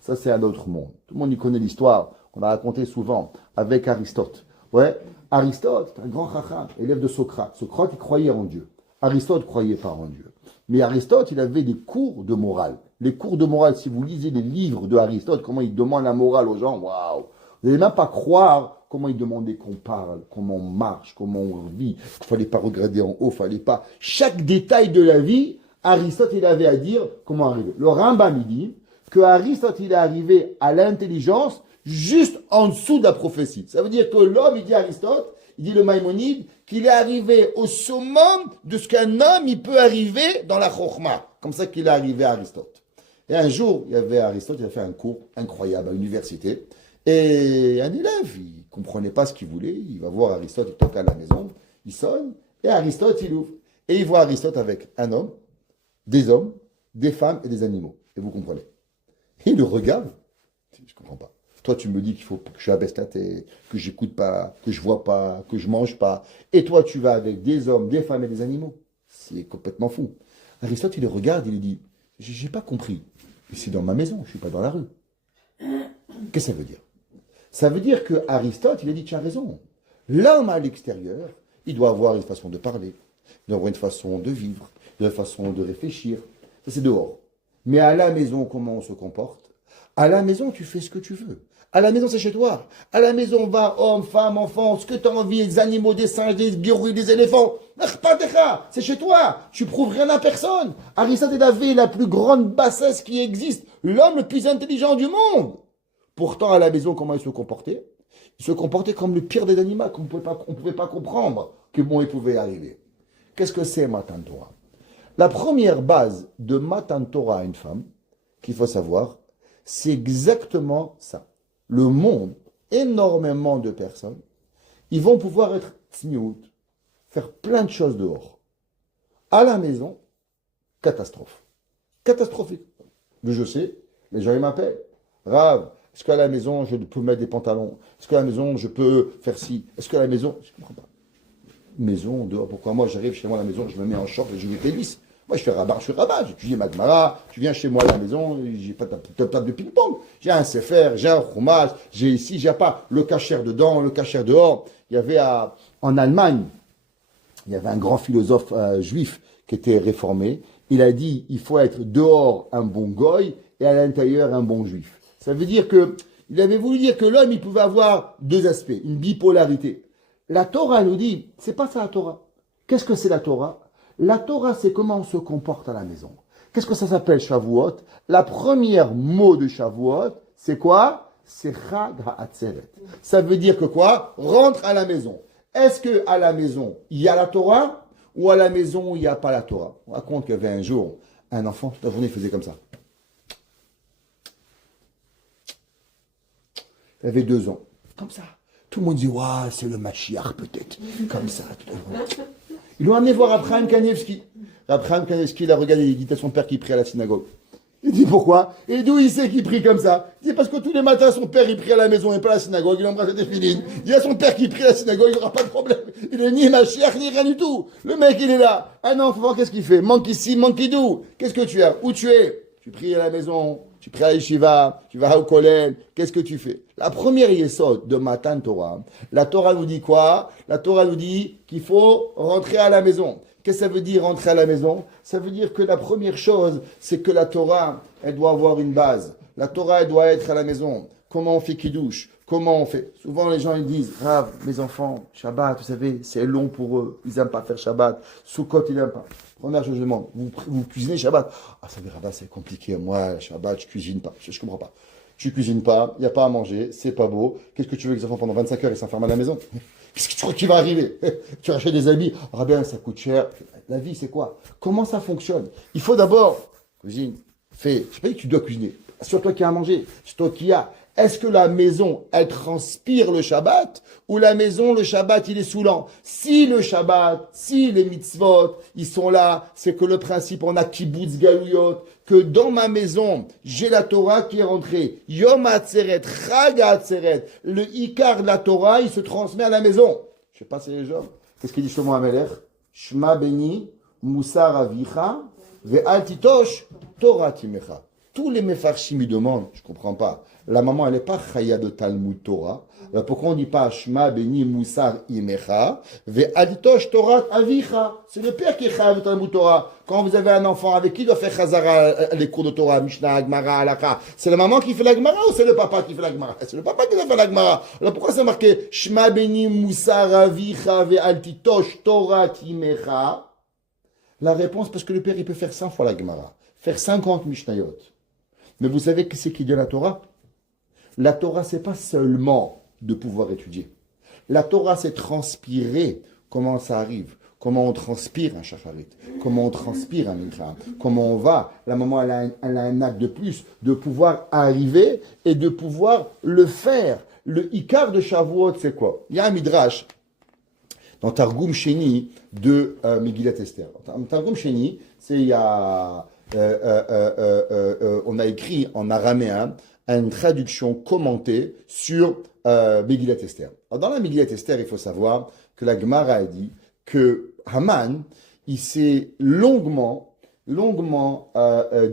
ça c'est un autre monde. Tout le monde y connaît l'histoire qu'on a racontée souvent avec Aristote. Ouais, Aristote, un grand chacham, élève de Socrate. Socrate, il croyait en Dieu. Aristote ne croyait pas en Dieu. Mais Aristote, il avait des cours de morale. Les cours de morale, si vous lisez les livres de Aristote, comment il demande la morale aux gens, waouh! Vous n'allez même pas croire comment il demandait qu'on parle, comment on marche, comment on vit. Il ne fallait pas regarder en haut, il ne fallait pas. Chaque détail de la vie, Aristote, il avait à dire comment arriver. Le Rambam, il dit que Aristote, il est arrivé à l'intelligence juste en dessous de la prophétie. Ça veut dire que l'homme, il dit Aristote, il dit le Maïmonide, qu'il est arrivé au summum de ce qu'un homme, il peut arriver dans la Chokhmah. Comme ça qu'il est arrivé à Aristote. Et un jour, il y avait Aristote, il a fait un cours incroyable à l'université. Et un élève, il ne comprenait pas ce qu'il voulait. Il va voir Aristote, il toque à la maison, il sonne, et Aristote, il ouvre. Et il voit Aristote avec un homme, des hommes, des femmes et des animaux. Et vous comprenez. Et il le regarde. Je ne comprends pas. Toi, tu me dis qu'il faut que je abaisse la tête, que j'écoute pas, que je vois pas, que je mange pas. Et toi, tu vas avec des hommes, des femmes et des animaux. C'est complètement fou. Aristote, il le regarde, il lui dit, j'ai pas compris. C'est dans ma maison, je suis pas dans la rue. Qu'est-ce que ça veut dire? Ça veut dire que Aristote, il a dit, tu as raison. L'homme à l'extérieur, il doit avoir une façon de parler, il doit avoir une façon de vivre, une façon de réfléchir. Ça, c'est dehors. Mais à la maison, comment on se comporte? À la maison, tu fais ce que tu veux. À la maison, c'est chez toi. À la maison, va, homme, femme, enfant, ce que tu as envie, des animaux, des singes, des gorilles, des éléphants. C'est chez toi. Tu prouves rien à personne. Aristote, il avait la plus grande bassesse qui existe. L'homme le plus intelligent du monde. Pourtant, à la maison, comment il se comportait? Il se comportait comme le pire des animaux, qu'on ne pouvait pas comprendre que bon, il pouvait arriver. Qu'est-ce que c'est Matan Torah? La première base de Matan Torah à une femme, qu'il faut savoir, c'est exactement ça. Le monde, énormément de personnes, ils vont pouvoir être tsniout, faire plein de choses dehors. À la maison, catastrophe. Catastrophique. Je sais, les gens ils m'appellent. Rav, est-ce qu'à la maison, je peux mettre des pantalons? Est-ce qu'à la maison, je peux faire ci? Est-ce qu'à la maison, je ne comprends pas. Maison, dehors, pourquoi moi j'arrive chez moi à la maison, je me mets en short et je vais pénis? Moi, je suis rabat, j'étudie ma Gemara, tu viens chez moi à la maison, j'ai pas ta table de ping-pong. J'ai un sefer, j'ai un fromage, j'ai ici, j'ai pas le cachère dedans, le cachère dehors. Il y avait en Allemagne, il y avait un grand philosophe juif qui était réformé. Il a dit, il faut être dehors un bon goy et à l'intérieur un bon juif. Ça veut dire que, il avait voulu dire que l'homme, il pouvait avoir deux aspects, une bipolarité. La Torah nous dit, c'est pas ça la Torah. Qu'est-ce que c'est la Torah? La Torah, c'est comment on se comporte à la maison. Qu'est-ce que ça s'appelle Shavuot? La première mot de Shavuot, c'est quoi? C'est Chag HaAtzeret. Ça veut dire que quoi? Rentre à la maison. Est-ce que à la maison, il y a la Torah ou à la maison, il n'y a pas la Torah? On raconte qu'il y avait un jour, un enfant, toute la journée, il faisait comme ça. Il avait 2 ans. Comme ça. Tout le monde dit, waouh, c'est le Mashiach peut-être. Comme ça. Ils l'ont amené voir Abraham Kanevski. Abraham Kanevski, il a regardé, il dit à son père qui prie à la synagogue. Il dit pourquoi? Et d'où il sait qu'il prie comme ça? Il dit parce que tous les matins, son père, il prie à la maison et pas à la synagogue. Il embrasse des filines. Il dit à son père qui prie à la synagogue, il n'y aura pas de problème. Il n'est ni Mashiach, ni rien du tout. Le mec, il est là. Un enfant, qu'est-ce qu'il fait? Manque ici, manque d'où? Qu'est-ce que tu as? Où tu es? Tu pries à la maison, tu pries à l'Yeshiva, tu vas au collège. Qu'est-ce que tu fais? La première yesod de Matan Torah, la Torah nous dit quoi? La Torah nous dit qu'il faut rentrer à la maison. Qu'est-ce que ça veut dire rentrer à la maison? Ça veut dire que la première chose, c'est que la Torah, elle doit avoir une base. La Torah, elle doit être à la maison. Comment on fait kiddush? Comment on fait? Souvent, les gens, ils disent, Rav, mes enfants, Shabbat, vous savez, c'est long pour eux. Ils n'aiment pas faire Shabbat. Sukkot, ils n'aiment pas. Première chose, je demande, vous cuisinez Shabbat? Ah, ça veut dire, c'est compliqué. Moi, Shabbat, je cuisine pas. Je comprends pas. Tu cuisines pas, il n'y a pas à manger, c'est pas beau. Qu'est-ce que tu veux que les enfants pendant 25 heures, ils s'enferment à la maison? Qu'est-ce que tu crois qui va arriver? Tu rachètes des habits, ah bien, ça coûte cher. La vie, c'est quoi? Comment ça fonctionne? Il faut d'abord, cuisine, fais, je sais pas dit que tu dois cuisiner. C'est toi qui as à manger, c'est toi qui as. Est-ce que la maison, elle transpire le Shabbat, ou la maison, le Shabbat, il est saoulant? Si le Shabbat, si les mitzvot, ils sont là, c'est que le principe, on a kibbutz galuyot, que dans ma maison, j'ai la Torah qui est rentrée. Yom HaAtzeret, Chag HaAtzeret, le Ikar de la Torah, il se transmet à la maison. Je sais pas si les gens, qu'est-ce qu'il dit Shlomo HaMelech? Shma beni, Musar avicha, ve'al titosh, Torah timecha. Tous les mefarshim me demandent, je comprends pas. La maman, elle n'est pas chaya de Talmud Torah. Alors pourquoi on ne dit pas Shma beni Musar imecha ve'alitosh Torah avicha? C'est le père qui est chaya de Talmud Torah. Quand vous avez un enfant avec qui doit faire chazara les cours de Torah, Mishnah, Gemara, Halakha, c'est la maman qui fait la Gemara ou c'est le papa qui fait la Gemara? C'est le papa qui doit faire la Gemara. Alors pourquoi c'est marqué Shma beni Musar avicha ve'alitosh Torah imecha? La réponse, parce que le père, il peut faire 100 fois la Gemara, faire 50 Mishnayot. Mais vous savez qui c'est qui dit la Torah? La Torah, c'est pas seulement de pouvoir étudier. La Torah, c'est transpirer comment ça arrive, comment on transpire un shacharit, comment on transpire un mincha, comment on va. La maman, elle a un acte de plus, de pouvoir arriver et de pouvoir le faire. Le Ikar de Shavuot, c'est quoi? Il y a un midrash dans Targum Sheni de Megillat Esther. Targum Sheni, c'est il y a... on a écrit en araméen une traduction commentée sur Megillat Esther. Alors, dans la Megillat Esther, il faut savoir que la Gemara a dit que Haman, il s'est longuement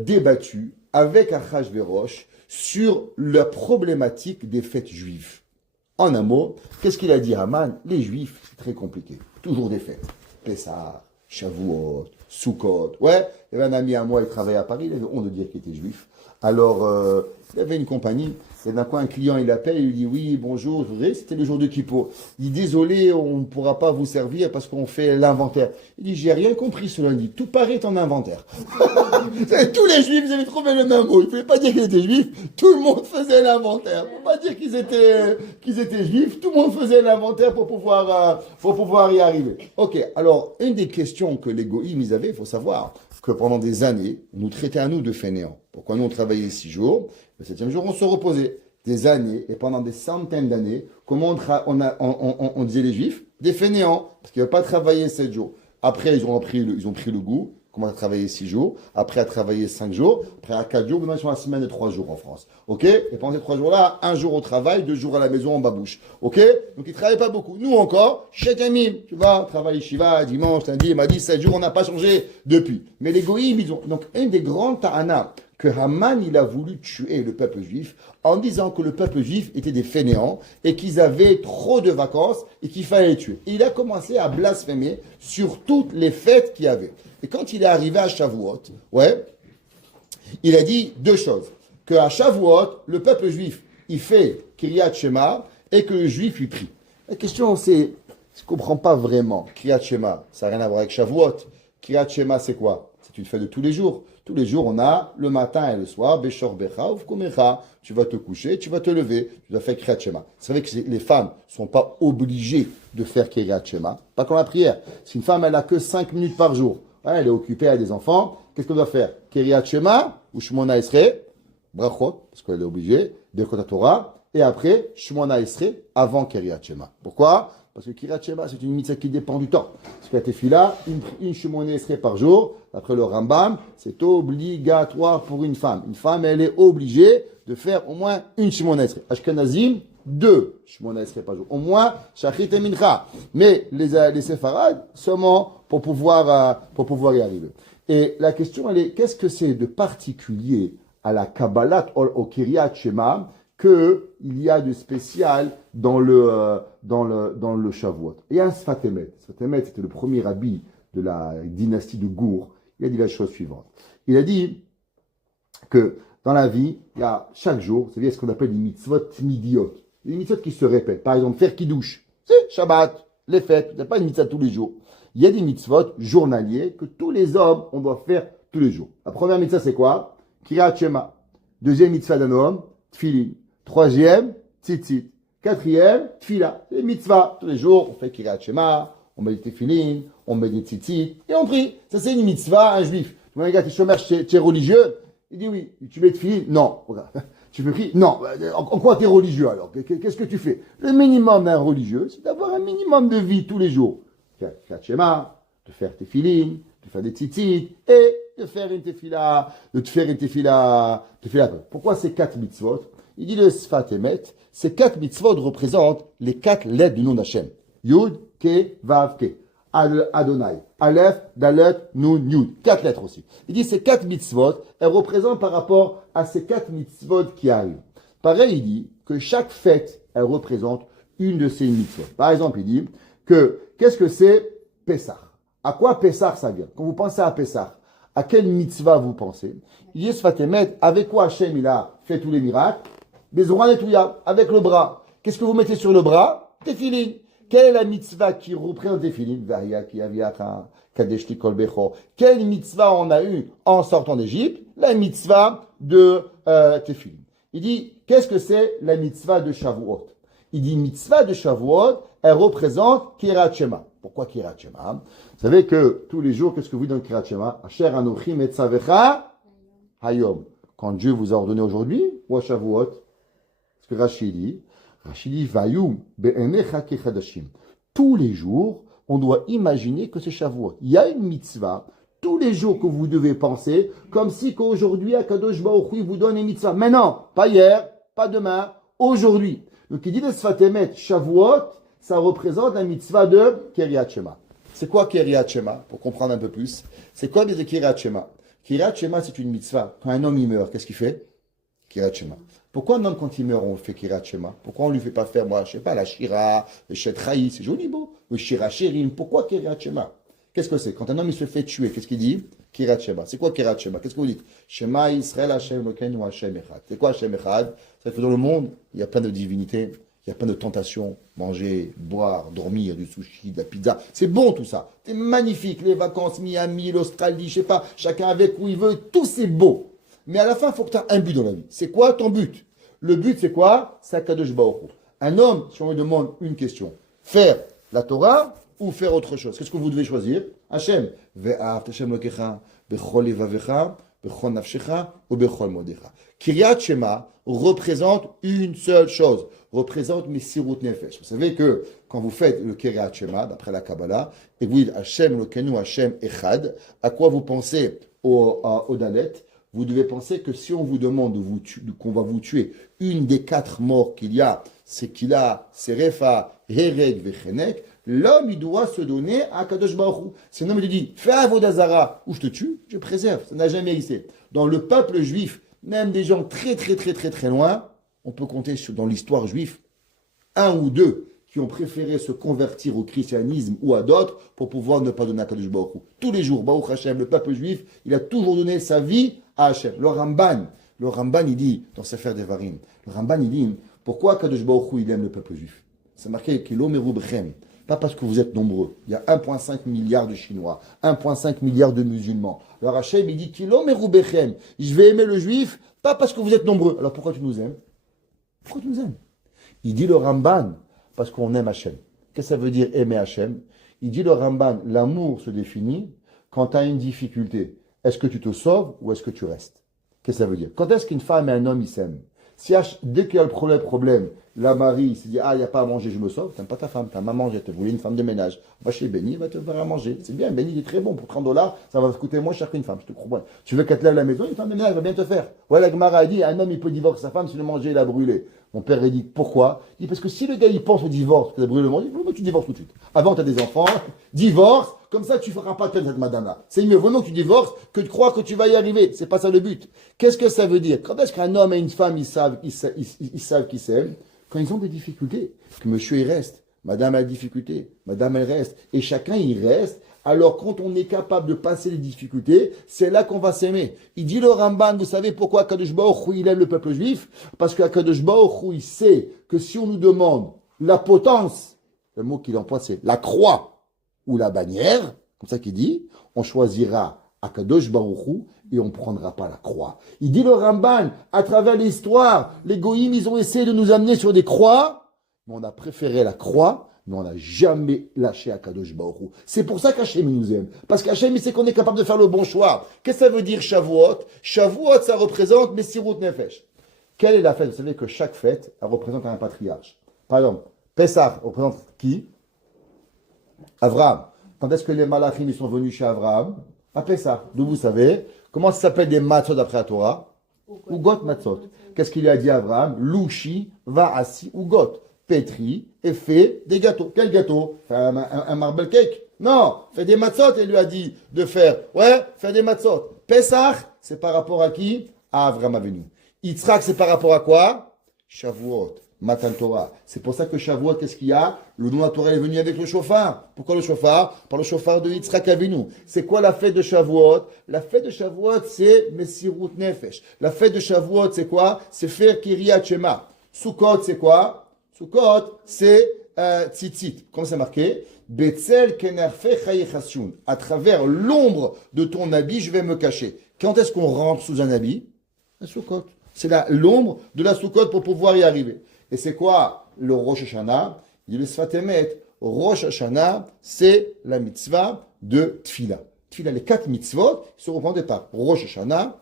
débattu avec Achashverosh sur la problématique des fêtes juives. En un mot, qu'est-ce qu'il a dit Haman? Les Juifs, c'est très compliqué. Toujours des fêtes. Pessah, Shavuot, Sukkot. Ouais, il y avait un ami à moi, il travaillait à Paris, il avait honte de dire qu'il était juif. Alors, il avait une compagnie, et d'un coup, un client, il appelle, il lui dit, oui, bonjour, je voudrais, c'était le jour de Kippour. Il dit, désolé, on ne pourra pas vous servir parce qu'on fait l'inventaire. Il dit, j'ai rien compris ce lundi, tout paraît en inventaire. Tous les juifs, ils avaient trouvé le même mot. Il ne fallait pas dire qu'ils étaient juifs, tout le monde faisait l'inventaire. Il ne faut pas dire qu'ils étaient juifs, tout le monde faisait l'inventaire pour pouvoir y arriver. Ok, alors, une des questions que les goïms, ils avaient, il faut savoir que pendant des années, on nous traitait à nous de fainéants. Pourquoi nous, on travaillait 6 jours, le 7e jour, on se reposait. Des années, et pendant des centaines d'années, comment on disait les juifs? Des fainéants, parce qu'ils ne veulent pas travailler 7 jours. Après, ils ont pris le goût, commence à travailler 6 jours, après à travailler 5 jours, après à 4 jours, maintenant ils sont à la semaine de 3 jours en France. Ok? Et pendant ces 3 jours-là, 1 jour au travail, 2 jours à la maison en babouche. Ok? Donc ils ne travaillent pas beaucoup. Nous encore, chez Amim, tu vois, on travaille Shiva, dimanche, lundi, il m'a dit 7 jours, on n'a pas changé depuis. Mais les goïms, ils ont. Donc, une des grandes ta'ana que Haman, il a voulu tuer le peuple juif en disant que le peuple juif était des fainéants et qu'ils avaient trop de vacances et qu'il fallait les tuer. Et il a commencé à blasphémer sur toutes les fêtes qu'il y avait. Et quand il est arrivé à Shavuot, il a dit 2 choses. Qu'à Shavuot, le peuple juif, il fait Kiryat Shema et que le juif, il prie. La question, c'est, je ne comprends pas vraiment. Kiryat Shema, ça n'a rien à voir avec Shavuot. Kiryat Shema, c'est quoi? C'est une fête de tous les jours. Tous les jours, on a le matin et le soir, Beshor Becha, Uvkomecha. Tu vas te coucher, tu vas te lever, tu dois faire Kiryat Shema. C'est vrai que les femmes ne sont pas obligées de faire Kiryat Shema, pas comme la prière. Si une femme, elle n'a que 5 minutes par jour, elle est occupée à des enfants, qu'est-ce qu'elle doit faire? Kiryat Shema ou Shmona Esrei, Brachot, parce qu'elle est obligée, Birkot Torah, et après, Shmona Esrei, avant Kiryat Shema. Pourquoi? Parce que Kiryat Shema, c'est une mitzvah qui dépend du temps. Parce que la tefila, une Shmona Esrei par jour, après le Rambam, c'est obligatoire pour une femme. Une femme, elle est obligée de faire au moins une Shmona Esrei. Ashkenazim, 2 Shmona Esrei par jour. Au moins, Shachrit et Mincha. Mais les séfarades, seulement pour pouvoir y arriver. Et la question, elle est, qu'est-ce que c'est de particulier à la Kabbalat, au Kiryat Shema, qu'il y a de spécial dans le Shavuot? Il y a un Sfat Emet. Sfat Emet, c'était le premier rabbi de la dynastie de Gour. Il a dit la chose suivante. Il a dit que dans la vie, il y a chaque jour, vous savez, ce qu'on appelle des mitzvot midiot. Des mitzvot qui se répètent. Par exemple, faire kiddush. C'est Shabbat, les fêtes. Il n'y a pas une mitzvah tous les jours. Il y a des mitzvot journaliers que tous les hommes, on doit faire tous les jours. La première mitzvah, c'est quoi? Kiryat Shema. Deuxième mitzvah d'un homme, tfilin. Troisième, tzitzit. Quatrième, tfila. C'est des mitzvahs. Tous les jours, on fait Kiryat Shema, on met des tefilin, on met des tzitzit, et on prie. Ça, c'est une mitzvah, un juif. Tu vois, gars, t'es chômeur, tu es religieux? Il dit oui. Tu mets tefilin? Non. Tu fais prier? Non. En quoi t'es religieux alors? Qu'est-ce que tu fais? Le minimum d'un religieux, c'est d'avoir un minimum de vie tous les jours. Faire Shema, de faire tefilin, de faire des tzitzit, et de faire une tefila, Pourquoi ces 4 mitzvot? Il dit le Sfat Emet, ces 4 mitzvot représentent les 4 lettres du nom d'Hachem. Yud, Ke, Vav, Ke. Adonai. Aleph, Dalet, Nun, Yud. 4 lettres aussi. Il dit ces 4 mitzvot, elles représentent par rapport à ces 4 mitzvot qui arrivent. Pareil, il dit que chaque fête, elle représente une de ces mitzvot. Par exemple, il dit que, qu'est-ce que c'est Pessah? À quoi Pessah ça vient? Quand vous pensez à Pessah, à quelle mitzvah vous pensez? Il dit Sfat Emet, avec quoi Hachem il a fait tous les miracles? Bezora Netouya, avec le bras. Qu'est-ce que vous mettez sur le bras? Tefilin. Quelle est la mitzvah qui représente Tefilin? Quelle mitzvah on a eu en sortant d'Égypte? La mitzvah de Tefilin. Il dit, qu'est-ce que c'est la mitzvah de Shavuot? Il dit, mitzvah de Shavuot, elle représente Kiryat Shema. Pourquoi Kiryat Shema? Vous savez que tous les jours, qu'est-ce que vous dites dans Kiryat Shema? Asher Anochi Metzavecha Hayom. Quand Dieu vous a ordonné aujourd'hui, ou à Shavuot? Ce que Rashi dit, Vayum be'enecha kechadashim. Tous les jours, on doit imaginer que c'est Shavuot. Il y a une mitzvah, tous les jours que vous devez penser, comme si qu'aujourd'hui, Akadosh Baruch Hu vous donne une mitzvah. Mais non, pas hier, pas demain, aujourd'hui. Donc il dit le Sfat Emet, Shavuot, ça représente la mitzvah de Kiryat Shema. C'est quoi Kiryat Shema? Pour comprendre un peu plus. C'est quoi le Kiryat Shema? Kiryat Shema, c'est une mitzvah. Quand un homme il meurt, qu'est-ce qu'il fait? Kiryat Shema. Pourquoi un homme, quand il meurt, on fait Kiryat Shema? Pourquoi on ne lui fait pas faire, moi, je sais pas, la Shira, le Shet Chaï, c'est joli, beau. Le Shira Shirim. Pourquoi Kiryat Shema? Qu'est-ce que c'est? Quand un homme il se fait tuer, qu'est-ce qu'il dit? Kiryat Shema. C'est quoi Kiryat Shema? Qu'est-ce que vous dites? Shema Israël Hashem Elokeinu ou Hashem Echad. C'est quoi Hashem Echad? C'est que dans le monde, il y a plein de divinités, il y a plein de tentations. Manger, boire, dormir, du sushi, de la pizza. C'est bon tout ça. C'est magnifique. Les vacances, Miami, l'Australie, je sais pas, chacun avec où il veut, tout c'est beau. Mais à la fin, il faut que tu aies un but dans la vie. C'est quoi ton but? Le but, c'est quoi? C'est Akadosh Baruch Hu. Un homme, si on lui demande une question, faire la Torah ou faire autre chose, qu'est-ce que vous devez choisir? Hachem. Ve'ahavta Hashem Elokecha bechol levavecha bechol nafshecha ou bechol modecha. Kiryat Shema représente une seule chose, représente Messirut Nefesh. Vous savez que quand vous faites le Kiryat Shema, d'après la Kabbalah, et vous dites Hashem Lokenu, Hashem Echad, à quoi vous pensez au Dalet? Vous devez penser que si on vous demande qu'on va vous tuer, une des 4 morts qu'il y a, c'est qu'il a Serefa, Hereg, Vechenek, l'homme, il doit se donner à Kadosh Baruch Hu. Si un homme lui dit, fais Avodazara, ou je te tue, je préserve. Ça n'a jamais existé. Dans le peuple juif, même des gens très loin, on peut compter dans l'histoire juive, 1 ou 2 qui ont préféré se convertir au christianisme ou à d'autres pour pouvoir ne pas donner à Kadosh Baruch Hu. Tous les jours, Baruch Hashem, le peuple juif, il a toujours donné sa vie à Hashem. Le Ramban, il dit, dans Sefer Devarim, le Ramban, il dit, pourquoi Kadosh Baruch Hu, il aime le peuple juif? C'est marqué Kilo Meru Brechem. Pas parce que vous êtes nombreux. Il y a 1,5 milliard de Chinois, 1,5 milliard de musulmans. Alors Hachem, il dit Kilo Meru Brechem. Je vais aimer le juif, pas parce que vous êtes nombreux. Alors pourquoi tu nous aimes? Pourquoi tu nous aimes? Il dit le Ramban, parce qu'on aime Hachem. Qu'est-ce que ça veut dire aimer Hachem? Il dit le Ramban, l'amour se définit quand tu as une difficulté. Est-ce que tu te sauves ou est-ce que tu restes? Qu'est-ce que ça veut dire? Quand est-ce qu'une femme et un homme, ils s'aiment? Si dès qu'il y a le problème, la Marie se dit, il n'y a pas à manger, je me sauve, t'aimes pas ta femme, t'as à manger, tu voulais une femme de ménage. Va chez Benny, il va te faire à manger. C'est bien, Benny, il est très bon, pour 30 $, ça va coûter moins cher qu'une femme, je te crois. Tu veux qu'elle te lève la maison, une femme de ménage va bien te faire. Ouais, la Gemara a dit, un homme, il peut divorcer sa femme si le manger, il a brûlé. Mon père, il dit, pourquoi? Il dit, parce que si le gars, il pense au divorce, qu'il a brûlé le manger, il dit, tu divorces tout de suite. Avant, tu as des enfants, divorce, comme ça, tu ne feras pas de peine cette madame-là. C'est mieux vraiment que tu divorces que de croire que tu vas y arriver. C'est pas ça le but. Qu'est-ce que ça veut dire? Quand est-ce qu'un homme et une femme, ils savent qu'ils s'aiment? Quand ils ont des difficultés. Que monsieur, il reste. Madame a des difficultés. Madame, elle reste. Et chacun, il reste. Alors, quand on est capable de passer les difficultés, c'est là qu'on va s'aimer. Il dit le Ramban, vous savez pourquoi Kadosh Baruch Hu, il aime le peuple juif? Parce que Kadosh Baruch Hu, il sait que si on nous demande la potence, le mot qu'il emploie, c'est la croix ou la bannière, comme ça qu'il dit, on choisira Akadosh Baruch Hu et on ne prendra pas la croix. Il dit le Ramban, à travers l'histoire, les goïms, ils ont essayé de nous amener sur des croix, mais on a préféré la croix, mais on n'a jamais lâché Akadosh Baruch Hu. C'est pour ça qu'Hachem nous aime. Parce qu'Hachem, il sait qu'on est capable de faire le bon choix. Qu'est-ce que ça veut dire Shavuot? Shavuot, ça représente Messirut Nefesh. Quelle est la fête? Vous savez que chaque fête, elle représente un patriarche. Par exemple, Pessah représente qui? Avraham. Quand est-ce que les Malachim ils sont venus chez Avraham? À Pessah. D'où vous savez. Comment ça s'appelle des matzot d'après la Torah? Ugot matzot. Qu'est-ce qu'il a dit à Avraham? Louchi, va assis, ugot. Pétri et fait des gâteaux. Quel gâteau? Un marble cake? Non, fais des matzot, il lui a dit de faire. Ouais, fais des matzot. Pessah, c'est par rapport à qui? À Avraham Avinu. Yitzhak, c'est par rapport à quoi? Shavuot. Matan Torah. C'est pour ça que Shavuot, qu'est-ce qu'il y a? Le nom de la Torah est venu avec le shofar. Pourquoi le shofar? Par le shofar de Yitzhak Avinu. C'est quoi la fête de Shavuot? La fête de Shavuot, c'est Messirut Nefesh. La fête de Shavuot, c'est quoi? C'est faire Kiryat Shema. Sukkot, c'est quoi? Sukkot, c'est tzitzit. Comme c'est marqué? Betzel kenerfe chayechashun. À travers l'ombre de ton habit, je vais me cacher. Quand est-ce qu'on rentre sous un habit? La Sukkot. C'est l'ombre de la Sukkot pour pouvoir y arriver. Et c'est quoi le Rosh Hashanah? Il dit le Sfat Emet. Rosh Hashanah, c'est la mitzvah de Tfila. Tfila, les 4 mitzvot se reprennent par Rosh Hashanah,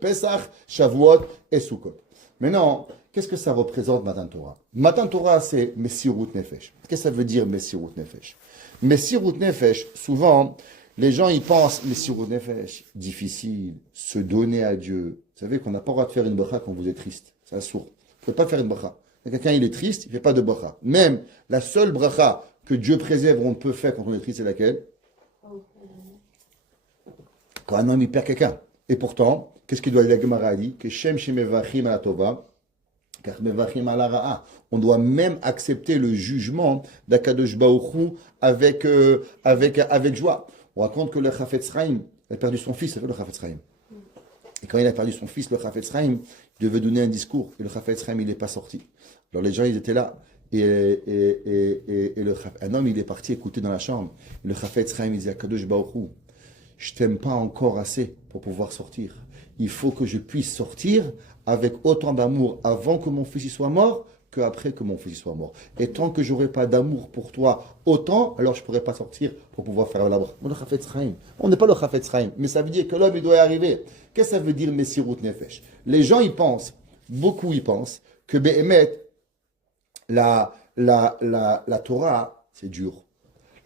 Pesach, Shavuot et Sukkot. Maintenant, qu'est-ce que ça représente Matan Torah? Matan Torah, c'est Messirut Nefesh. Qu'est-ce que ça veut dire Messirut Nefesh? Messirut Nefesh, souvent, les gens, ils pensent Messirut Nefesh, difficile, se donner à Dieu. Vous savez qu'on n'a pas le droit de faire une bracha quand vous êtes triste. C'est sourd. Vous ne pouvez pas faire une bracha. Quand quelqu'un il est triste, il ne fait pas de bracha. Même la seule bracha que Dieu préserve, on peut faire quand on est triste, c'est laquelle? Quand un homme il perd quelqu'un. Et pourtant, qu'est-ce qu'il doit dire? La Gemara a dit que Shem Shemevachim ala Tova, car Mevachim ala Ra'a. On doit même accepter le jugement d'Akadosh Baruch Hu avec joie. On raconte que le Chafetz Chaim a perdu son fils, c'est le Chafetz Chaim. Et quand il a perdu son fils, le Chafetz Chaim, il devait donner un discours. Et le Chafetz Chaim, il n'est pas sorti. Alors les gens, ils étaient là. Et un homme, il est parti écouter dans la chambre. Et le Chafetz Chaim, il dit à Kadosh Baruch Hu, je t'aime pas encore assez pour pouvoir sortir. il faut que je puisse sortir avec autant d'amour avant que mon fils y soit mort qu'après que mon fils y soit mort. Et tant que j'aurai pas d'amour pour toi autant, alors je pourrai pas sortir pour pouvoir faire la bracha. On n'est pas le Chafetz Chaim, mais ça veut dire que l'homme il doit y arriver. Qu'est-ce que ça veut dire Messirut Nefesh? Les gens ils pensent, beaucoup ils pensent que Behemet, la Torah c'est dur.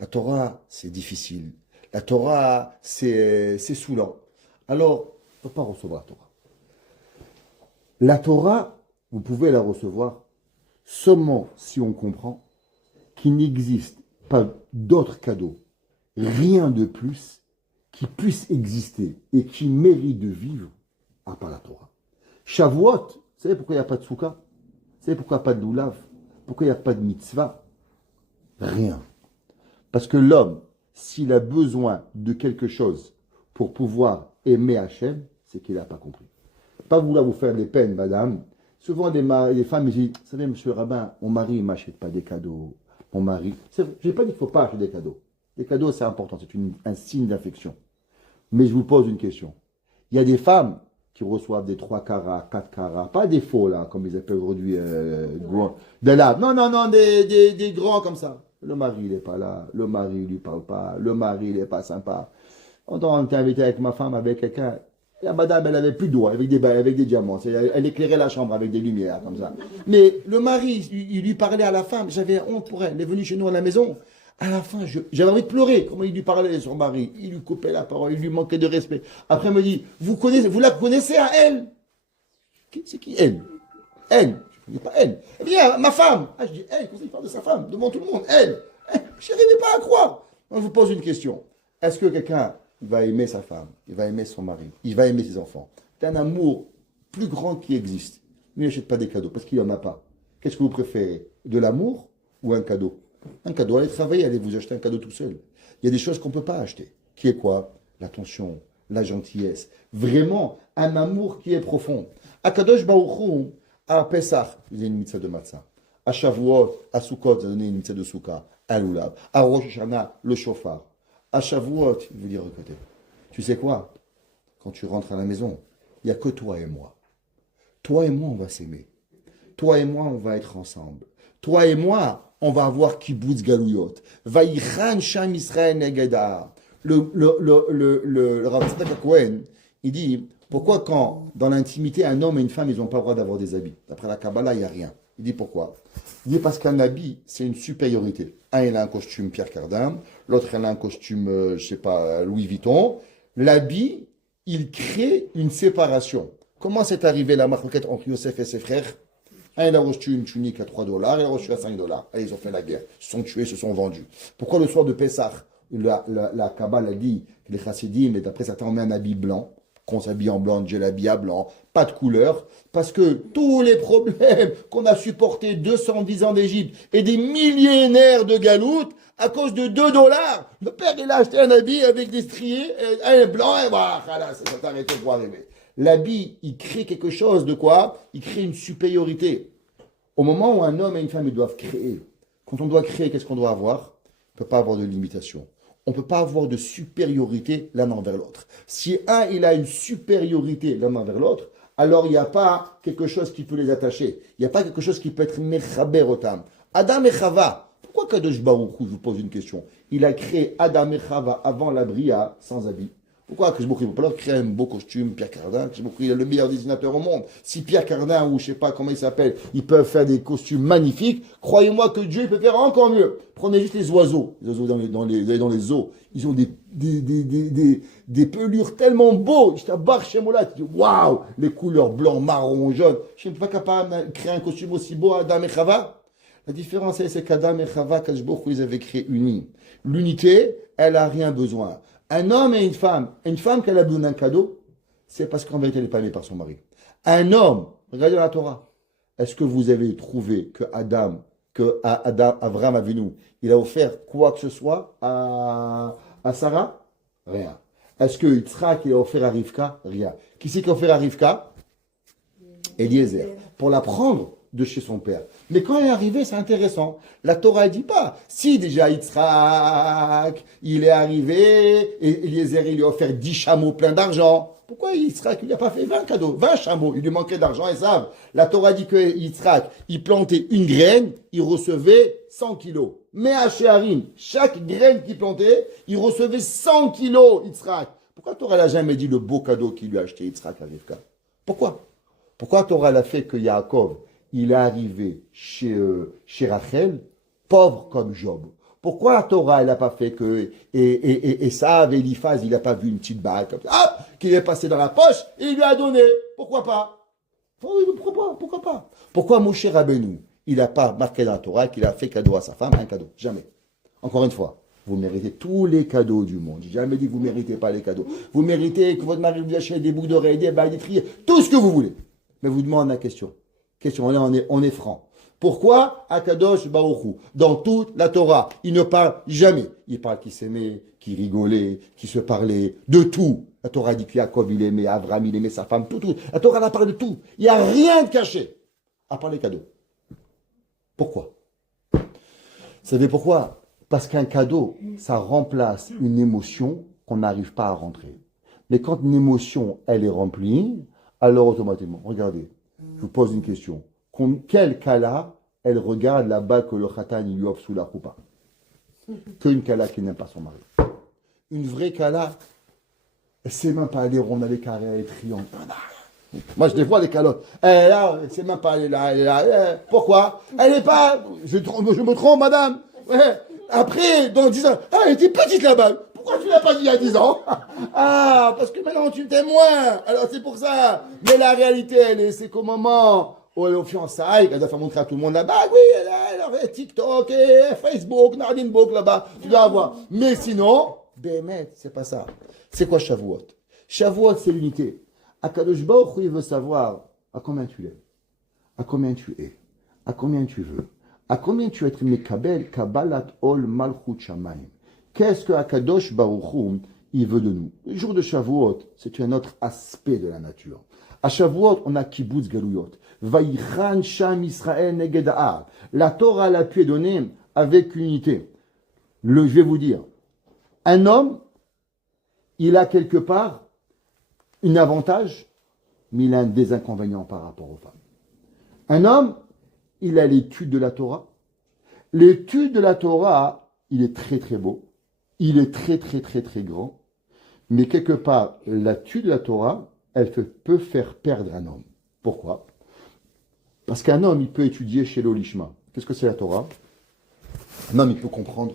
La Torah c'est difficile. La Torah c'est saoulant. Alors, on ne peut pas recevoir la Torah. La Torah, vous pouvez la recevoir seulement si on comprend qu'il n'existe pas d'autre cadeau, rien de plus qui puisse exister et qui mérite de vivre à part la Torah. Shavuot, vous savez pourquoi il n'y a pas de soukha? Vous savez pourquoi il n'y a pas de loulav? Pourquoi il n'y a pas de mitzvah? Rien. Parce que l'homme, s'il a besoin de quelque chose pour pouvoir aimer Hachem, c'est qu'il n'a pas compris. Pas vouloir vous faire des peines, madame. Souvent, les femmes me disent, vous savez, monsieur le rabbin, mon mari ne m'achète pas des cadeaux. Mon mari... Je n'ai pas dit qu'il ne faut pas acheter des cadeaux. Les cadeaux, c'est important, c'est un signe d'affection. Mais je vous pose une question. Il y a des femmes qui reçoivent des 3 carats, 4 carats, pas des faux, là, comme ils appellent aujourd'hui, de là. Non, des grands comme ça. Le mari, il n'est pas là. Le mari, il ne lui parle pas. Le mari, il n'est pas sympa. On était invité avec ma femme, avec quelqu'un. La madame, elle avait plus de doigts, avec des diamants. Elle éclairait la chambre avec des lumières, comme ça. Mais le mari, il lui parlait à la femme. J'avais honte pour elle. Elle est venue chez nous à la maison. À la fin, j'avais envie de pleurer. Comment il lui parlait, son mari? Il lui coupait la parole, il lui manquait de respect. Après, il me dit, vous la connaissez à elle? C'est qui elle? Elle. Je ne connais pas elle. Eh bien, ma femme. Ah, je dis elle, quand il parle de sa femme, devant tout le monde. Elle. Je n'arrivais pas à croire. Donc, je vous pose une question. Est-ce que quelqu'un va aimer sa femme, il va aimer son mari, il va aimer ses enfants? C'est un amour plus grand qui existe. Ne lui achète pas des cadeaux, parce qu'il n'y en a pas. Qu'est-ce que vous préférez? De l'amour ou un cadeau? Un cadeau, allez travailler, allez vous acheter un cadeau tout seul. Il y a des choses qu'on ne peut pas acheter. Qui est quoi? L'attention, la gentillesse. Vraiment, un amour qui est profond. À Kadosh Baruch Hu, à Pesach, vous avez une mitzvah de matzah. À Shavuot, à Sukkot, vous avez donné une mitzvah de Soukha. À Lulav. À Rosh Hashanah, le shofar. À Shavuot, il veut dire, écoutez, tu sais quoi? Quand tu rentres à la maison, il n'y a que toi et moi. Toi et moi, on va s'aimer. Toi et moi, on va être ensemble. Toi et moi, on va avoir kibbutz galouyot. Vaïchan sham Israël negeda. Le Rav Tzadok Cohen, il dit, pourquoi quand, dans l'intimité, un homme et une femme, ils n'ont pas le droit d'avoir des habits? D'après la Kabbalah, il n'y a rien. Il dit pourquoi? Il dit parce qu'un habit, c'est une supériorité. Un, il a un costume Pierre Cardin, l'autre, il a un costume, je sais pas, Louis Vuitton. L'habit, il crée une séparation. Comment c'est arrivé la marquette entre Yosef et ses frères? Un, il a reçu une tunique à $3, il a reçu à $5. Et ils ont fait la guerre. Ils se sont tués, se sont vendus. Pourquoi le soir de Pessah, la Kabbale a dit que les chassidim, et d'après certains, on met un habit blanc, qu'on s'habille en blanc, j'ai l'habit à blanc, pas de couleur, parce que tous les problèmes qu'on a supportés 210 ans d'Égypte et des millénaires de galoute, à cause de $2, le père, il a acheté un habit avec des striés, un blanc, et voilà, ça s'est arrêté pour arriver. L'habit, il crée quelque chose de quoi? Il crée une supériorité. Au moment où un homme et une femme ils doivent créer, quand on doit créer, qu'est-ce qu'on doit avoir? On ne peut pas avoir de limitation. On ne peut pas avoir de supériorité l'un envers l'autre. Si un, il a une supériorité l'un envers l'autre, alors il n'y a pas quelque chose qui peut les attacher. Il n'y a pas quelque chose qui peut être mechaber otam. Adam et Chava, pourquoi Kadosh Baruch Hu, je vous pose une question, il a créé Adam et Chava avant la Bria sans habit? Pourquoi Kadosh Baruch Hu ne peut pas leur créer un beau costume, Pierre Cardin? Kadosh Baruch Hu, il est le meilleur dessinateur au monde. Si Pierre Cardin, ou je ne sais pas comment il s'appelle, ils peuvent faire des costumes magnifiques, croyez-moi que Dieu il peut faire encore mieux. Prenez juste les oiseaux dans les eaux. Ils ont des pelures tellement beaux. Je t'abarre chez moi là, tu dis waouh, les couleurs blanc, marron, jaune. Je ne suis pas capable de créer un costume aussi beau à Adam et Chava. La différence, c'est qu'Adam et Chava, Kadosh Baruch Hu, ils avaient créé unis. L'unité, elle n'a rien besoin. Un homme et une femme qu'elle a besoin d'un cadeau, c'est parce qu'en vérité, elle n'est pas aimée par son mari. Un homme, regardez la Torah, est-ce que vous avez trouvé que Abraham Avinu, il a offert quoi que ce soit à Sarah? Rien. Est-ce que Yitzhak, il a offert à Rivka? Rien. Qui c'est qui a offert à Rivka? Eliezer. Pour la prendre de chez son père. Mais quand elle est arrivée, c'est intéressant. La Torah ne dit pas. Si déjà Yitzhak, il est arrivé, et Eliezer, il lui a offert 10 chameaux pleins d'argent. Pourquoi Yitzhak, il n'a pas fait 20 cadeaux, 20 chameaux, il lui manquait d'argent, et ça, la Torah dit que Yitzhak, il plantait une graine, il recevait 100 kilos. Mais à Sheharim, chaque graine qu'il plantait, il recevait 100 kilos, Yitzhak. Pourquoi Torah n'a jamais dit le beau cadeau qu'il lui a acheté, Yitzhak, à Rivka? Pourquoi Torah l'a fait que Yaakov, il est arrivé chez Rachel, pauvre comme Job? Pourquoi la Torah, elle n'a pas fait que Esav et Eliphaz, il n'a pas vu une petite bague comme ça, qu'il est passé dans la poche et il lui a donné? Pourquoi pas? Pourquoi pas? Pourquoi Moshe Rabbeinu, il n'a pas marqué dans la Torah qu'il a fait cadeau à sa femme, un cadeau? Jamais. Encore une fois, vous méritez tous les cadeaux du monde. J'ai jamais dit que vous ne méritez pas les cadeaux. Vous méritez que votre mari vous achète des boucles d'oreilles, des bagues, des triers, tout ce que vous voulez. Mais vous demandez la question. On est franc. Pourquoi Akadosh Baruch Hu, dans toute la Torah, il ne parle jamais. Il parle qu'il s'aimait, qu'il rigolait, qu'il se parlait, de tout. La Torah dit que Jacob, il aimait Abraham, il aimait sa femme, tout. La Torah, elle parle de tout. Il n'y a rien de caché, à part les cadeaux. Pourquoi? Vous savez pourquoi? Parce qu'un cadeau, ça remplace une émotion qu'on n'arrive pas à rentrer. Mais quand une émotion, elle est remplie, alors automatiquement, regardez, je vous pose une question. Quelle kala, elle regarde la bague que le khatan lui offre sous la roupa? Qu'une kala qui n'aime pas son mari. Une vraie kala, elle ne sait même pas aller rond, les carrés, elle est triangle. Moi, je les vois, les calottes. Elle est là, elle ne sait même pas aller là, elle est là. Pourquoi? Elle n'est pas... Je me trompe, madame. Ouais. Après, dans 10 ans, elle était petite la bague. Pourquoi tu ne l'as pas dit il y a 10 ans? Ah, parce que maintenant tu t'aimes moins. Alors c'est pour ça. Mais la réalité, c'est qu'au moment où elle est aux fiançailles, elle doit faire montrer à tout le monde la bague, oui, elle a TikTok, et Facebook, Nardine Book là-bas, tu dois avoir. Mais sinon, Bémet, c'est pas ça. C'est quoi Shavuot? Shavuot, c'est l'unité. Akadosh Baruch Hu, il veut savoir à combien tu es, à combien tu es, à combien tu veux, à combien tu es Mekabel, Kabbalat Ol Malchut Shamayim. Qu'est-ce que Akadosh Baruch Hu, il veut de nous? Le jour de Shavuot, c'est un autre aspect de la nature. À Shavuot, on a Kibbutz Galuyot. Vaïchan Sham Israël Neged Ha'ar. La Torah l'a pu donner avec unité. Je vais vous dire, un homme, il a quelque part un avantage, mais il a un désinconvénient par rapport aux femmes. Un homme, il a l'étude de la Torah. L'étude de la Torah, il est très très beau. Il est très très très très grand. Mais quelque part, l'étude de la Torah, elle peut faire perdre un homme. Pourquoi? Parce qu'un homme, il peut étudier chez l'Olishma. Qu'est-ce que c'est la Torah? Un homme, il peut comprendre.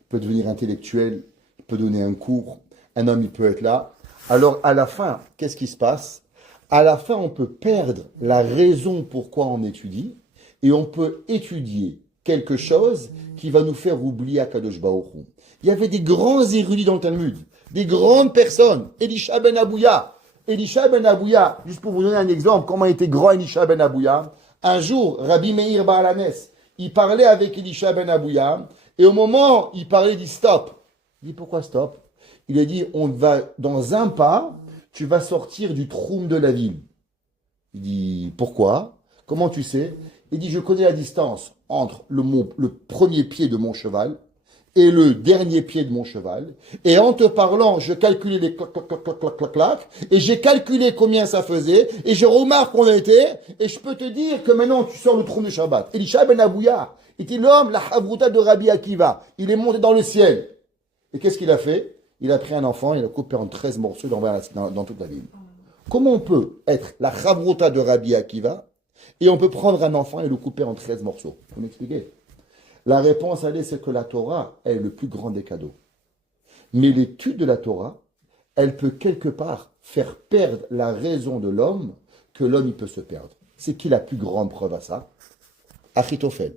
Il peut devenir intellectuel. Il peut donner un cours. Un homme, il peut être là. Alors, à la fin, qu'est-ce qui se passe? À la fin, on peut perdre la raison pourquoi on étudie et on peut étudier quelque chose qui va nous faire oublier Akadosh Baruch Hu. Il y avait des grands érudits dans le Talmud, des grandes personnes. Elisha ben Abouya. Elisha ben Abouya, juste pour vous donner un exemple, comment était grand Elisha ben Abouya. Un jour, Rabbi Meir Baalanes, il parlait avec Elisha ben Abouya et au moment où il parlait, il dit stop. Il dit pourquoi stop? Il a dit, on va, dans un pas, tu vas sortir du troum de la ville. Il dit, pourquoi? Comment tu sais? Il dit, je connais la distance entre le premier pied de mon cheval et le dernier pied de mon cheval. Et en te parlant, je calculais les clac, clac, clac, clac, clac, clac, clac, et j'ai calculé combien ça faisait, et je remarque qu'on était, et je peux te dire que maintenant tu sors le trône du Shabbat. Elisha ben Abouya était l'homme, la havruta de Rabbi Akiva. Il est monté dans le ciel. Et qu'est-ce qu'il a fait? Il a pris un enfant, il a coupé en 13 morceaux dans toute la ville. Comment on peut être la chavruta de Rabbi Akiva et on peut prendre un enfant et le couper en 13 morceaux? Vous m'expliquez? La réponse, elle est, c'est que la Torah est le plus grand des cadeaux. Mais l'étude de la Torah, elle peut quelque part faire perdre la raison de l'homme que l'homme il peut se perdre. C'est qui la plus grande preuve à ça? Achitophel,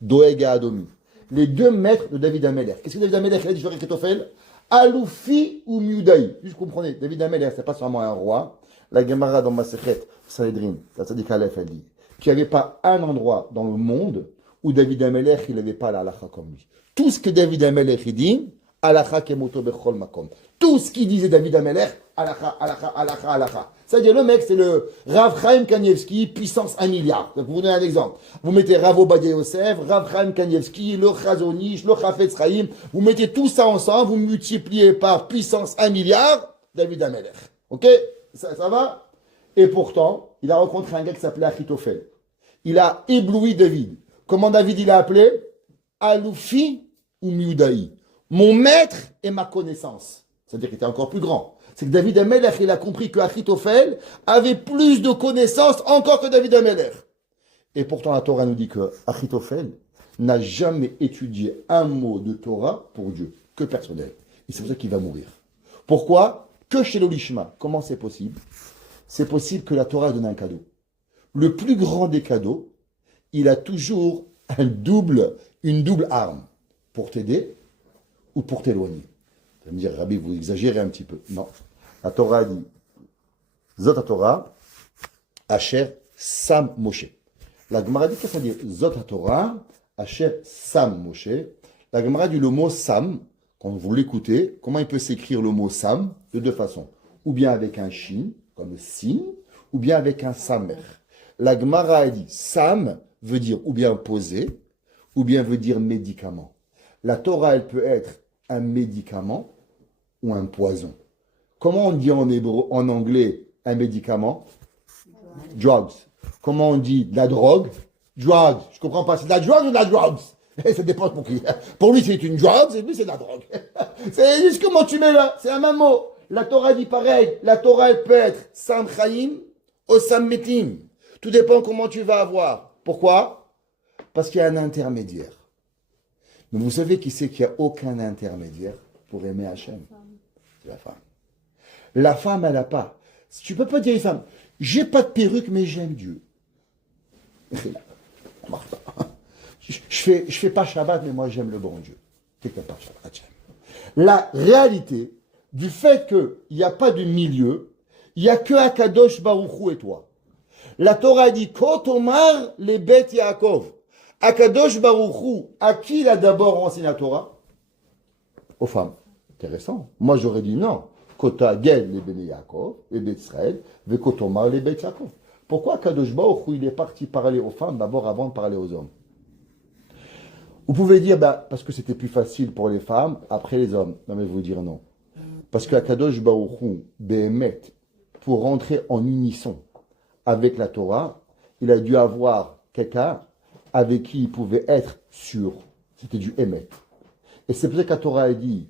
Doeg et Adomi. Les deux maîtres de David Amelech. Qu'est-ce que David Amelech a dit sur Achitophel? Aloufi ou Miudaï. Juste comprenez, David Amelech, c'est pas seulement un roi. La Gemara dans Masechet Sanhedrin, la Tzadik Aleph, elle dit qu'il n'y avait pas un endroit dans le monde où David Amelech, il n'avait pas la halakha comme lui. Tout ce que David Amelech il dit, halakha kemoto bechol makom. Tout ce qu'il disait David Amelech, halakha, halakha, halakha, halakha. C'est-à-dire le mec, c'est le Rav Chaim Kanievski, puissance 1 milliard. Donc, pour vous donner un exemple. Vous mettez Rav Obadia Yosef, Rav Chaim Kanievski, le Chazonish, le Chafetz Chaim. Vous mettez tout ça ensemble, vous multipliez par puissance 1 milliard, David Amelech. Ok, ça va? Et pourtant, il a rencontré un gars qui s'appelait Achitophel. Il a ébloui David. Comment David il a appelé? Aloufi ou Mioudaï. Mon maître et ma connaissance. C'est-à-dire qu'il était encore plus grand. C'est que David Amelech, il a compris que Achitophel avait plus de connaissances encore que David Amelech. Et pourtant, la Torah nous dit que Achitophel n'a jamais étudié un mot de Torah pour Dieu, que personnel. Et c'est pour ça qu'il va mourir. Pourquoi? Que chez l'Olishma. Comment c'est possible? C'est possible que la Torah donne un cadeau. Le plus grand des cadeaux, il a toujours une double arme pour t'aider ou pour t'éloigner. Vous allez me dire, Rabbi, vous exagérez un petit peu. Non. La Torah dit, Zot Torah, Asher Sam Moshe. La Gemara dit, qu'est-ce que ça veut dire? Zot Torah, Asher Sam Moshe. La Gemara dit le mot Sam, quand vous l'écoutez, comment il peut s'écrire le mot Sam? De deux façons. Ou bien avec un shin, comme sin, ou bien avec un samer. La Gemara a dit, Sam veut dire ou bien poser, ou bien veut dire médicament. La Torah, elle peut être un médicament ou un poison. Comment on dit en hébreu, en anglais, un médicament? Drugs. Comment on dit de la drogue? Drugs. Je comprends pas, c'est de la drogue ou de la drugs? Ça dépend pour qui. Pour lui, c'est une drug, et lui, c'est de la drogue. C'est juste comment tu mets là, c'est un même mot. La Torah dit pareil. La Torah, elle peut être Sam Chaim ou Sam Metim. Tout dépend comment tu vas avoir. Pourquoi? Parce qu'il y a un intermédiaire. Mais vous savez qui c'est qu'il n'y a aucun intermédiaire pour aimer Hachem? C'est la femme. La femme, elle n'a pas. Tu ne peux pas dire à une femme, j'ai pas de perruque, mais j'aime Dieu. Ça marche pas. Je fais pas Shabbat, mais moi j'aime le bon Dieu. Quelqu'un pas Shabbat, j'aime. La réalité du fait qu'il n'y a pas de milieu, il n'y a que Akadosh Baruch Hu et toi. La Torah dit, Kotomar les bêtes Yaakov. Akadosh Baruch Hu, à qui il a d'abord enseigné la Torah? Aux femmes. Intéressant. Moi j'aurais dit non. Kota Gel les Béné Yaakov, les bêtes Israël, ve Kotomar les bêtes Yaakov. Pourquoi Akadosh Baruch Hu il est parti parler aux femmes d'abord avant de parler aux hommes? Vous pouvez dire, parce que c'était plus facile pour les femmes, après les hommes. Non, mais vous dire non. Parce qu'Akadosh Baruch Hu, Behemet, pour rentrer en unisson avec la Torah, il a dû avoir quelqu'un avec qui il pouvait être sûr. C'était du Emet. Et c'est pour ça que la Torah a dit,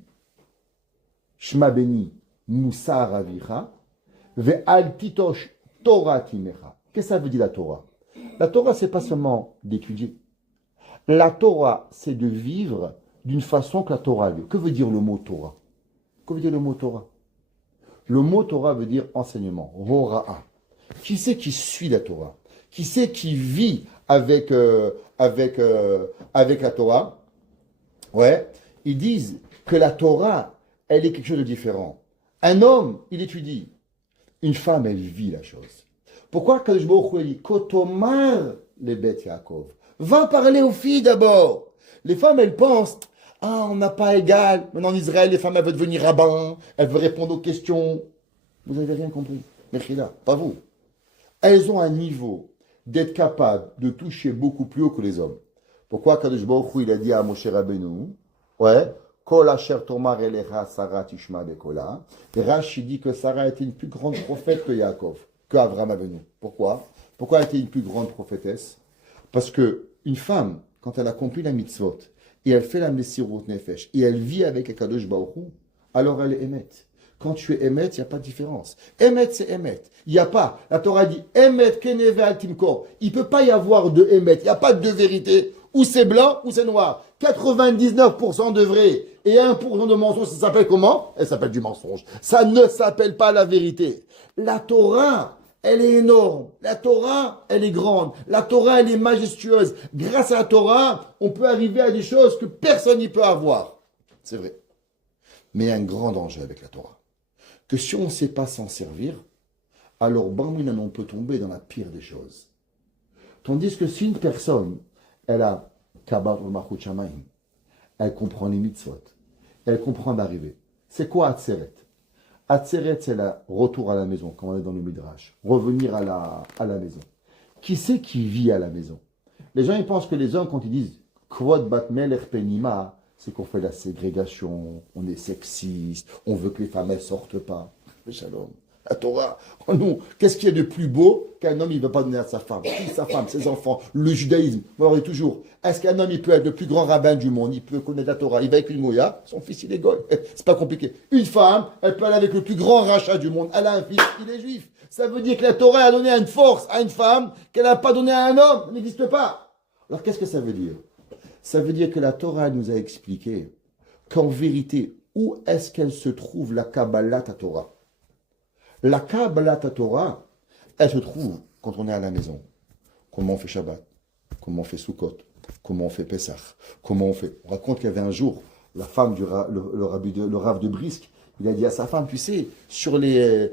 Shma Beni, Moussar Avicha, Ve'al Titosh Torah Timecha. Qu'est-ce que ça veut dire la Torah? La Torah, c'est pas seulement d'étudier. La Torah, c'est de vivre d'une façon que la Torah veut. Que veut dire le mot Torah? Que veut dire le mot Torah? Le mot Torah veut dire enseignement. Hora'a. Qui c'est qui suit la Torah? Qui c'est qui vit avec la Torah? Ouais. Ils disent que la Torah, elle est quelque chose de différent. Un homme, il étudie. Une femme, elle vit la chose. Pourquoi Kadosh Baruch Hu dit Kotomar les bêtes Yaakov? Va parler aux filles d'abord. Les femmes, elles pensent, on n'a pas égal. Maintenant, en Israël, les femmes, elles veulent devenir rabbins. Elles veulent répondre aux questions. Vous n'avez rien compris. Mechila, pas vous. Elles ont un niveau d'être capables de toucher beaucoup plus haut que les hommes. Pourquoi Kadosh Baruch Hu, il a dit à Moshe Rabbeinu, ouais, Kol asher tomar elecha Sarah tishma bekola. Et Rashi dit que Sarah était une plus grande prophète que Yaakov, que Abraham Avinu. Pourquoi? Pourquoi elle était une plus grande prophétesse? Parce que une femme, quand elle accomplit la mitzvot, et elle fait la messirut nefesh, et elle vit avec Akadosh Baruch Hu, alors elle est émette. Quand tu es émette, il n'y a pas de différence. Émette, c'est émette. Il n'y a pas. La Torah dit, émette keneve al timkor. Il ne peut pas y avoir de émette. Il n'y a pas de deux vérités. Ou c'est blanc, ou c'est noir. 99% de vrai et 1% de mensonge, ça s'appelle comment? Elle s'appelle du mensonge. Ça ne s'appelle pas la vérité. La Torah, elle est énorme. La Torah, elle est grande. La Torah, elle est majestueuse. Grâce à la Torah, on peut arriver à des choses que personne n'y peut avoir. C'est vrai. Mais il y a un grand danger avec la Torah. Que si on ne sait pas s'en servir, alors Barminan, on peut tomber dans la pire des choses. Tandis que si une personne, elle a Kabar Malchut Shamayim, elle comprend les mitzvot, elle comprend d'arriver. C'est quoi Atzeret? Atzeret, c'est le retour à la maison, quand on est dans le Midrash. Revenir à la maison. Qui c'est qui vit à la maison? Les gens, ils pensent que les hommes, quand ils disent Kvod Bat Melech Penima, c'est qu'on fait la ségrégation, on est sexiste, on veut que les femmes ne sortent pas. Shalom. La Torah. Oh non, qu'est-ce qu'il y a de plus beau qu'un homme, il ne veut pas donner à sa femme, sa femme, ses enfants, le judaïsme. Vous voyez toujours, est-ce qu'un homme, il peut être le plus grand rabbin du monde, il peut connaître la Torah, il va avec une moya, son fils, il est goy. C'est pas compliqué. Une femme, elle peut aller avec le plus grand rachat du monde, elle a un fils, il est juif. Ça veut dire que la Torah a donné une force à une femme qu'elle n'a pas donné à un homme, ça n'existe pas. Alors qu'est-ce que ça veut dire? Ça veut dire que la Torah nous a expliqué qu'en vérité, où est-ce qu'elle se trouve la Kabbalat Torah? La Kabbalat Torah, elle se trouve quand on est à la maison. Comment on fait Shabbat? Comment on fait Sukkot? Comment on fait Pessah? Comment on fait? On raconte qu'il y avait un jour, la femme du le Rav de Brisk, il a dit à sa femme, tu sais, dans les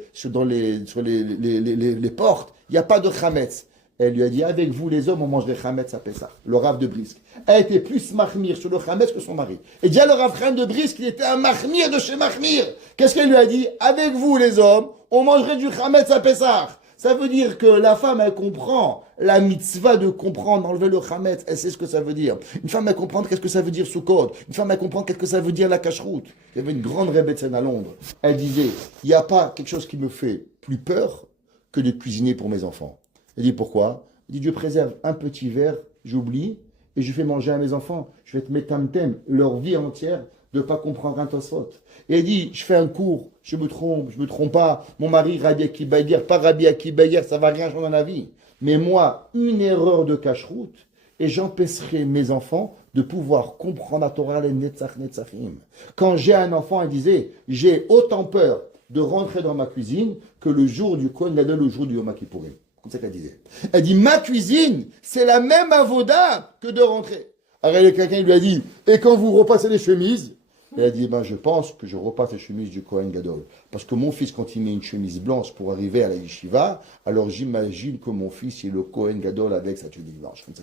portes, il n'y a pas de Chametz. Elle lui a dit, avec vous les hommes, on mange les Chametz à Pessah. Le Rav de Brisk. Elle était plus mahmir sur le Chametz que son mari. Et déjà le Rav Chaim de Brisk, il était un mahmir de chez mahmir. Qu'est-ce qu'elle lui a dit? Avec vous les hommes, on mangerait du Chametz à Pessah. Ça veut dire que la femme, elle comprend la mitzvah de comprendre, enlever le chametz, elle sait ce que ça veut dire. Une femme, elle comprend qu'est-ce que ça veut dire Sukkot. Une femme, elle comprend qu'est-ce que ça veut dire la cacheroute. Il y avait une grande rebbetzin à Londres. Elle disait, il n'y a pas quelque chose qui me fait plus peur que de cuisiner pour mes enfants. Elle dit, pourquoi? Elle dit, Dieu préserve un petit verre, j'oublie, et je fais manger à mes enfants. Je vais te mettre un thème, leur vie entière, de ne pas comprendre un Tosfot. Et elle dit, je fais un cours, je me trompe pas. Mon mari, Rabbi Akiba Eiger, pas Rabbi Akiba Eiger, ça va rien changer dans la vie. Mais moi, une erreur de cache-route, et j'empêcherai mes enfants de pouvoir comprendre la Torah, les Netzach Netzachim. Quand j'ai un enfant, elle disait, j'ai autant peur de rentrer dans ma cuisine que le jour du Kohen Gadol, le jour du Yom Kippourim. Comme ça qu'elle disait. Elle dit, ma cuisine, c'est la même avoda que de rentrer. Alors quelqu'un lui a dit, et quand vous repassez les chemises? Elle a dit, je pense que je repasse les chemises du Kohen Gadol. Parce que mon fils, quand il met une chemise blanche pour arriver à la yeshiva, alors j'imagine que mon fils est le Kohen Gadol avec sa tunique blanche. Comme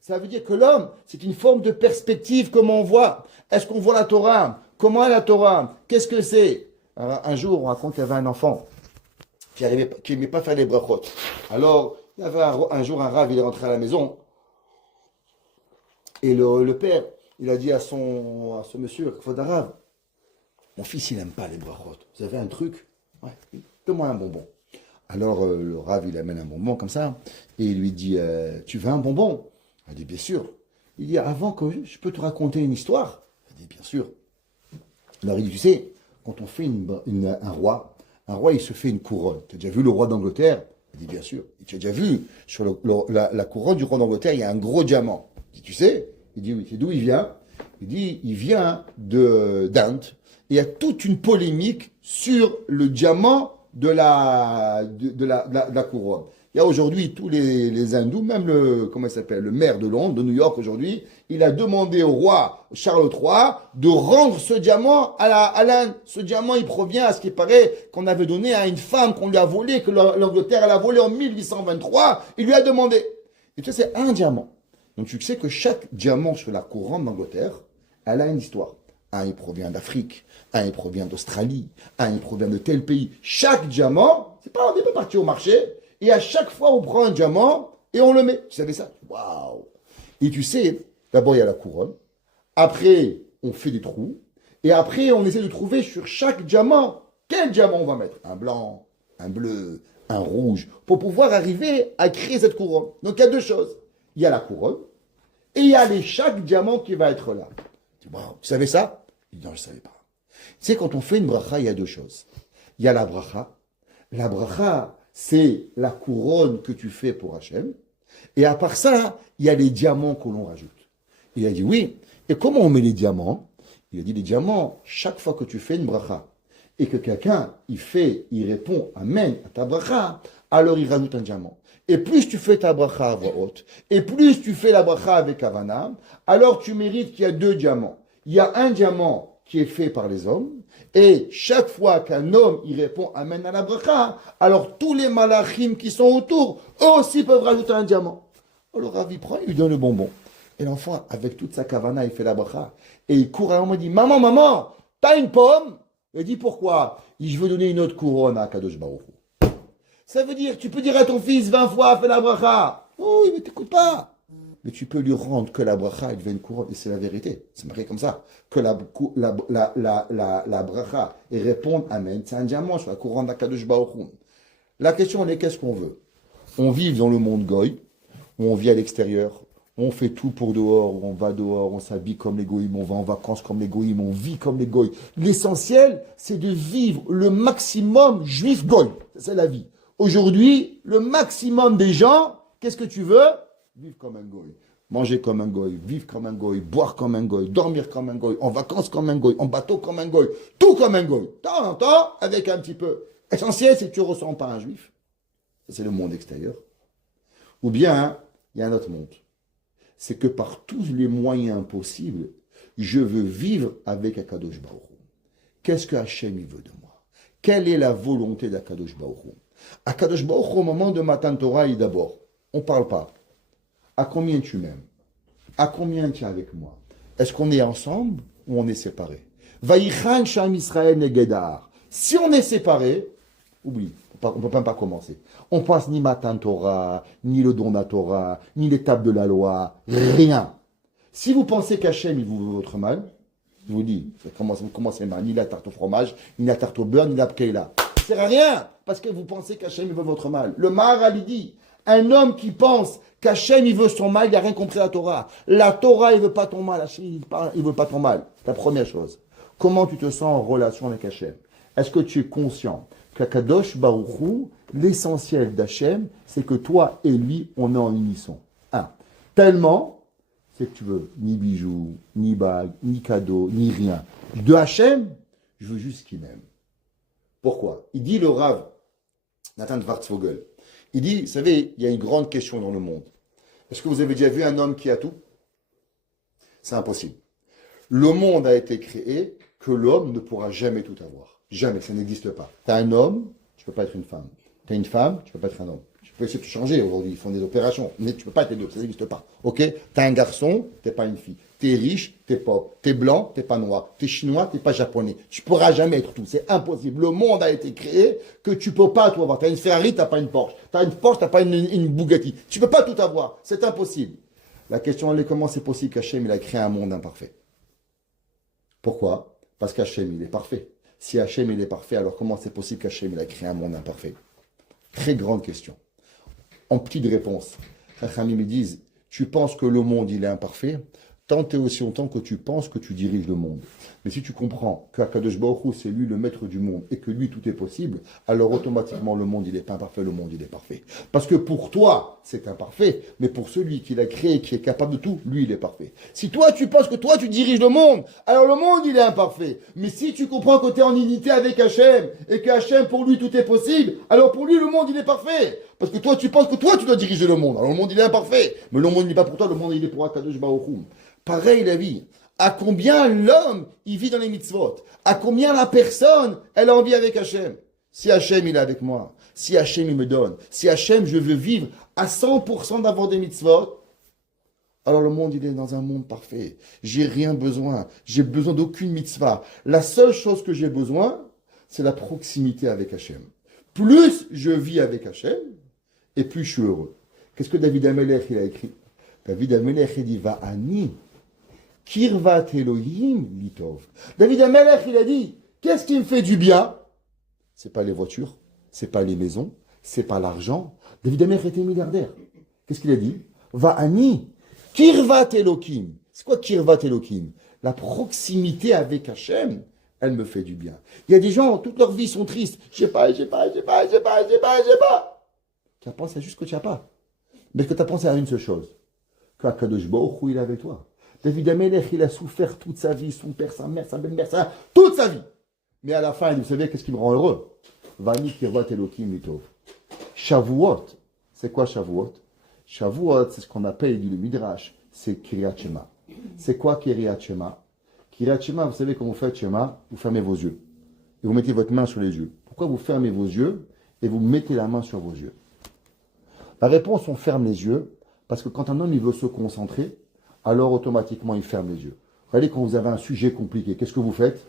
ça veut dire que l'homme, c'est une forme de perspective, comment on voit. Est-ce qu'on voit la Torah? Comment est la Torah? Qu'est-ce que c'est? Alors, un jour, on raconte qu'il y avait un enfant qui n'aimait pas faire les brachot. Alors, il y avait un jour un rav, il est rentré à la maison, et le père, il a dit à ce monsieur, Kvodarav, mon fils, il n'aime pas les brachot. Vous avez un truc? Ouais, donne-moi un bonbon. Alors, le Rav, il amène un bonbon comme ça, et il lui dit, tu veux un bonbon? Il dit, bien sûr. Il dit, avant que je peux te raconter une histoire? Il dit, bien sûr. Alors, il dit, tu sais, quand on fait un roi, il se fait une couronne. Tu as déjà vu le roi d'Angleterre? Il dit, bien sûr. Et tu as déjà vu, sur la couronne du roi d'Angleterre, il y a un gros diamant. Il dit, tu sais? Il dit, oui. C'est d'où il vient? Il dit, il vient d'Inde. Il y a toute une polémique sur le diamant de la couronne. Il y a aujourd'hui tous les hindous, même le maire de Londres, de New York aujourd'hui, il a demandé au roi Charles III de rendre ce diamant à l'Inde. Ce diamant, il provient, à ce qui paraît, qu'on avait donné à une femme qu'on lui a volé, que l'Angleterre elle a volé en 1823. Il lui a demandé. Et tu sais, c'est un diamant. Donc tu sais que chaque diamant sur la couronne d'Angleterre, elle a une histoire. Un, il provient d'Afrique. Un, il provient d'Australie. Un, il provient de tel pays. Chaque diamant, on n'est pas parti au marché. Et à chaque fois, on prend un diamant et on le met. Tu savais ça? Waouh! Et tu sais, d'abord, il y a la couronne. Après, on fait des trous. Et après, on essaie de trouver sur chaque diamant, quel diamant on va mettre. Un blanc, un bleu, un rouge. Pour pouvoir arriver à créer cette couronne. Donc, il y a deux choses. Il y a la couronne. Et il y a chaque diamant qui va être là. Wow. Tu savais ça? Il dit, non, je ne savais pas. Tu sais, quand on fait une bracha, il y a deux choses. Il y a la bracha. La bracha, c'est la couronne que tu fais pour Hachem. Et à part ça, il y a les diamants que l'on rajoute. Il a dit, oui. Et comment on met les diamants? Il a dit, les diamants, chaque fois que tu fais une bracha, et que quelqu'un, il répond Amen à ta bracha, alors il rajoute un diamant. Et plus tu fais ta bracha à voix haute, et plus tu fais la bracha avec Havana, alors tu mérites qu'il y a deux diamants. Il y a un diamant qui est fait par les hommes, et chaque fois qu'un homme il répond Amen à la bracha, alors tous les malachim qui sont autour, eux aussi peuvent rajouter un diamant. Alors Ravi prend, il lui donne le bonbon. Et l'enfant, avec toute sa kavana, il fait la bracha. Et il court à un moment, il dit, maman, t'as une pomme? Il dit, pourquoi? Il dit, je veux donner une autre couronne à Kadosh Baruch Hu. Ça veut dire, tu peux dire à ton fils 20 fois, fais la bracha. Oh, mais t'écoutes pas. mais tu peux lui rendre que la bracha, elle devient une couronne, et c'est la vérité. C'est marqué comme ça. Que la bracha, et répondre Amen, c'est un diamant sur la couronne d'Akadosh Baruch Hu. La question est, qu'est-ce qu'on veut? On vit dans le monde goy, on vit à l'extérieur, on fait tout pour dehors, on va dehors, on s'habille comme les goïms, on va en vacances comme les goïms, on vit comme les goïs. L'essentiel, c'est de vivre le maximum juif goy. C'est la vie. Aujourd'hui, le maximum des gens, qu'est-ce que tu veux? Vivre comme un goy. Manger comme un goy, vivre comme un goy, boire comme un goy, dormir comme un goy, en vacances comme un goy, en bateau comme un goy, tout comme un goy. De temps en temps, avec un petit peu. Essentiel, c'est que tu ne ressens pas un juif. Ça, c'est le monde extérieur. Ou bien, il y a un autre monde. C'est que par tous les moyens possibles, je veux vivre avec Akadosh Baruch Hu. Qu'est-ce que Hachem il veut de moi? Quelle est la volonté d'Akadosh Baruch Hu? Akadosh Baruch Hu, au moment de Matan Torah, il d'abord, on ne parle pas. À combien tu m'aimes? À combien tu es avec moi? Est-ce qu'on est ensemble ou on est séparés? Vaïchan Sham Israël Negedar. Si on est séparés, oublie, on ne peut même pas commencer. On passe ni Matan Torah, ni le don de la Torah, ni l'étape de la loi, rien. Si vous pensez qu'Hachem, il vous veut votre mal, je vous dis, vous commencez mal, ni la tarte au fromage, ni la tarte au beurre, ni la pkeila. Ça ne sert à rien, parce que vous pensez qu'Hachem, il veut votre mal. Le Maharal, il dit, un homme qui pense qu'Hachem, il veut son mal, il n'a rien compris à la Torah. La Torah, il ne veut pas ton mal. Hachem, il ne veut pas ton mal. La première chose. Comment tu te sens en relation avec Hachem? Est-ce que tu es conscient qu'Akadosh Baruch Hu, l'essentiel d'Hachem, c'est que toi et lui, on est en unisson. Un. Tellement, c'est que tu veux ni bijoux, ni bagues, ni cadeaux, ni rien. De Hachem, je veux juste qu'il m'aime. Pourquoi? Il dit le Rav, Nathan Schwartzvogel, il dit, vous savez, il y a une grande question dans le monde. Est-ce que vous avez déjà vu un homme qui a tout? C'est impossible. Le monde a été créé que l'homme ne pourra jamais tout avoir. Jamais, ça n'existe pas. Tu as un homme, tu ne peux pas être une femme. Tu as une femme, tu ne peux pas être un homme. Tu peux essayer de te changer aujourd'hui, ils font des opérations, mais tu ne peux pas être les deux, ça n'existe pas. Ok? Tu as un garçon, tu n'es pas une fille. Tu es riche, tu es pauvre. Tu es blanc, tu n'es pas noir. Tu es chinois, tu n'es pas japonais. Tu ne pourras jamais être tout, c'est impossible. Le monde a été créé que tu ne peux pas tout avoir. Tu as une Ferrari, tu n'as pas une Porsche. Tu as une Porsche, tu n'as pas une Bugatti. Tu ne peux pas tout avoir, c'est impossible. La question, elle est comment c'est possible qu'Hachem, il a créé un monde imparfait? Pourquoi? Parce qu'Hachem, il est parfait. Si Hachem, il est parfait, alors comment c'est possible qu'Hachem, il a créé un monde imparfait? Très grande question. En petite réponse, Chachamim me disent, tu penses que le monde, il est imparfait, tant et aussi longtemps que tu penses que tu diriges le monde. Mais si tu comprends qu'Akadosh Baruch Hu, c'est lui le maître du monde et que lui, tout est possible, alors automatiquement, le monde, il n'est pas imparfait, le monde, il est parfait. Parce que pour toi, c'est imparfait, mais pour celui qui l'a créé, qui est capable de tout, lui, il est parfait. Si toi, tu penses que toi, tu diriges le monde, alors le monde, il est imparfait. Mais si tu comprends que tu es en unité avec Hachem, et que Hachem, pour lui, tout est possible, alors pour lui, le monde, il est parfait. Parce que toi, tu penses que toi, tu dois diriger le monde. Alors le monde, il est imparfait. Mais le monde, il n'est pas pour toi, le monde, il est pour Akadosh Baruch Hu. Pareil la vie. À combien l'homme, il vit dans les mitzvot? À combien la personne, elle a envie avec Hachem? Si Hachem, il est avec moi, si Hachem, il me donne, si Hachem, je veux vivre à 100% d'avoir des mitzvot, alors le monde, il est dans un monde parfait. J'ai rien besoin. J'ai besoin d'aucune mitzvah. La seule chose que j'ai besoin, c'est la proximité avec Hachem. Plus je vis avec Hachem, et plus je suis heureux. Qu'est-ce que David Amelech, il a écrit? David Amelech, il dit, va ani. Kirvat Elohim litov. David Amelech, il a dit, qu'est-ce qui me fait du bien? C'est pas les voitures, c'est pas les maisons, c'est pas l'argent. David Amelech était milliardaire. Qu'est-ce qu'il a dit? Va ani. Kirvat Elohim. C'est quoi Kirvat Elohim? La proximité avec Hachem, elle me fait du bien. Il y a des gens, toute leur vie sont tristes. J'ai pas. Tu as pensé à juste que tu n'as pas. Mais que tu as pensé à une seule chose. Qu'Akadosh Baruch Hu, il est avec toi. David Amelech, il a souffert toute sa vie, son père, sa mère, sa belle-mère, toute sa vie. Mais à la fin, vous savez, qu'est-ce qui me rend heureux? Vani Kirvat Elohim Litov. Shavuot. C'est quoi Shavuot? Shavuot, c'est ce qu'on appelle, dit le Midrash, c'est Kiryat Shema. C'est quoi Kiryat Shema? Kiryat Shema, vous savez, quand vous faites Shema, vous fermez vos yeux. Et vous mettez votre main sur les yeux. Pourquoi vous fermez vos yeux et vous mettez la main sur vos yeux? La réponse, on ferme les yeux, parce que quand un homme il veut se concentrer, alors automatiquement il ferme les yeux. Regardez, quand vous avez un sujet compliqué, qu'est-ce que vous faites?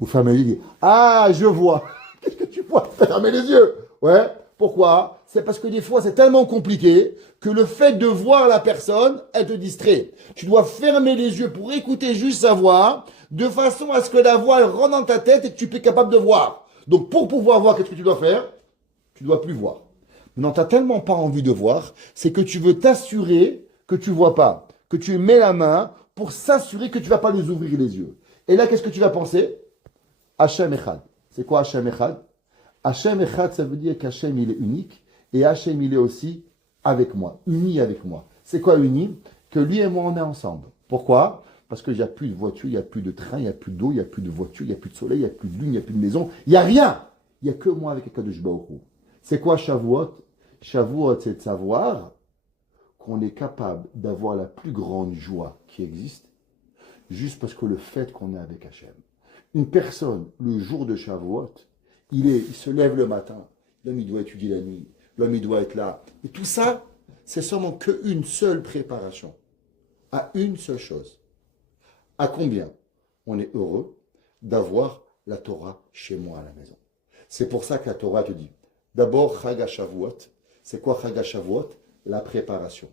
Vous fermez les yeux. Ah, je vois. Qu'est-ce que tu vois? Fermez les yeux. Ouais. Pourquoi? C'est parce que des fois, c'est tellement compliqué que le fait de voir la personne, elle te distrait. Tu dois fermer les yeux pour écouter juste sa voix, de façon à ce que la voix elle rentre dans ta tête et que tu es capable de voir. Donc, pour pouvoir voir, qu'est-ce que tu dois faire? Tu dois plus voir. Maintenant, tu n'as tellement pas envie de voir, c'est que tu veux t'assurer que tu vois pas, que tu mets la main pour s'assurer que tu vas pas les ouvrir les yeux. Et là, qu'est-ce que tu vas penser? Hachem Echad. C'est quoi Hachem Echad? Hachem Echad, ça veut dire qu'Hachem, il est unique, et Hachem, il est aussi avec moi, uni avec moi. C'est quoi uni? Que lui et moi, on est ensemble. Pourquoi? Parce qu'il n'y a plus de voiture, il n'y a plus de train, il n'y a plus d'eau, il n'y a plus de voiture, il n'y a plus de soleil, il n'y a plus de lune, il n'y a plus de maison, il n'y a rien. Il n'y a que moi avec Akadosh Baruch Hu. C'est quoi Shavuot? Shavuot, c'est de savoir qu'on est capable d'avoir la plus grande joie qui existe, juste parce que le fait qu'on est avec Hachem. Une personne, le jour de Shavuot, il se lève le matin, l'homme il doit étudier la nuit, l'homme il doit être là. Et tout ça, c'est seulement qu'une seule préparation, à une seule chose. À combien on est heureux d'avoir la Torah chez moi à la maison. C'est pour ça que la Torah te dit, d'abord Chag HaShavuot. C'est quoi Chag HaShavuot? La préparation.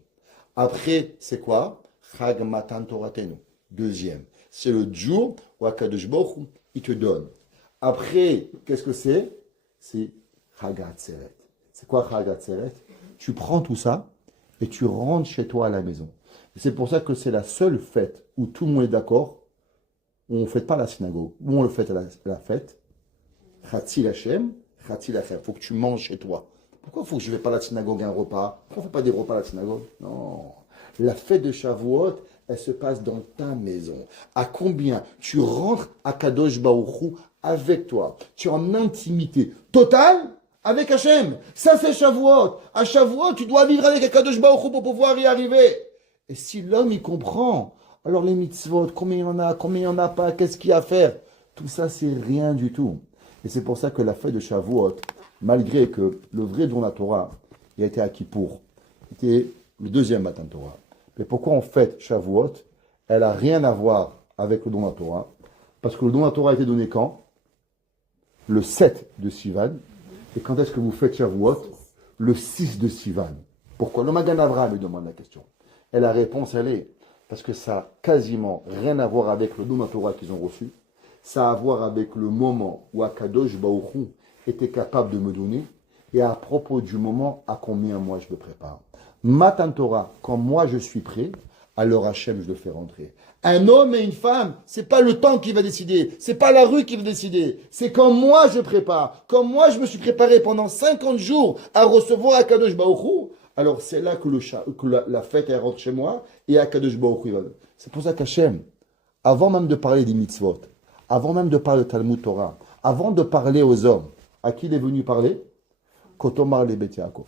Après, c'est quoi? Chag Matan Toratenu. Deuxième. C'est le jour où Akadosh Baruch Hu, il te donne. Après, qu'est-ce que c'est? C'est Chag HaTzeret. C'est quoi Chag HaTzeret? Tu prends tout ça et tu rentres chez toi à la maison. C'est pour ça que c'est la seule fête où tout le monde est d'accord, où on ne fête pas la synagogue, où on le fait à la fête. Chatzil Hashem, Chatzil Hashem. Il faut que tu manges chez toi. Pourquoi il faut que je ne vais pas à la synagogue un repas? Pourquoi on ne fait pas des repas à la synagogue? Non. La fête de Shavuot, elle se passe dans ta maison. À combien tu rentres à Kadosh Baruch Hu avec toi? Tu es en intimité totale avec Hachem. Ça, c'est Shavuot. À Shavuot, tu dois vivre avec Kadosh Baruch Hu pour pouvoir y arriver. Et si l'homme, il comprend, alors les mitzvot, combien il y en a, combien il n'y en a pas, qu'est-ce qu'il y a à faire? Tout ça, c'est rien du tout. Et c'est pour ça que la fête de Shavuot, malgré que le vrai don de la Torah, il a été à Kippour, c'était le deuxième matin de Torah. Mais pourquoi on fête Shavuot? Elle n'a rien à voir avec le don de la Torah. Parce que le don de la Torah a été donné quand? Le 7 de Sivan. Et quand est-ce que vous faites Shavuot? Le 6 de Sivan. Pourquoi? Le Magan Avraham lui demande la question. Et la réponse, elle est, parce que ça n'a quasiment rien à voir avec le don de la Torah qu'ils ont reçu. Ça a à voir avec le moment où Akadosh Baruch Hu était capable de me donner, et à propos du moment à combien moi je le prépare. Matan Torah, quand moi je suis prêt, alors Hachem je le fais rentrer. Un homme et une femme, c'est pas le temps qui va décider, c'est pas la rue qui va décider, c'est quand moi je prépare, quand moi je me suis préparé pendant 50 jours à recevoir Akadosh Baruch Hu, alors c'est là que, la fête elle rentre chez moi et Akadosh Baruch Hu va. C'est pour ça qu'Hachem, avant même de parler des mitzvot, avant même de parler de Talmud Torah, avant de parler aux hommes, à qui il est venu parler? Kotomar le Bet Yaakov.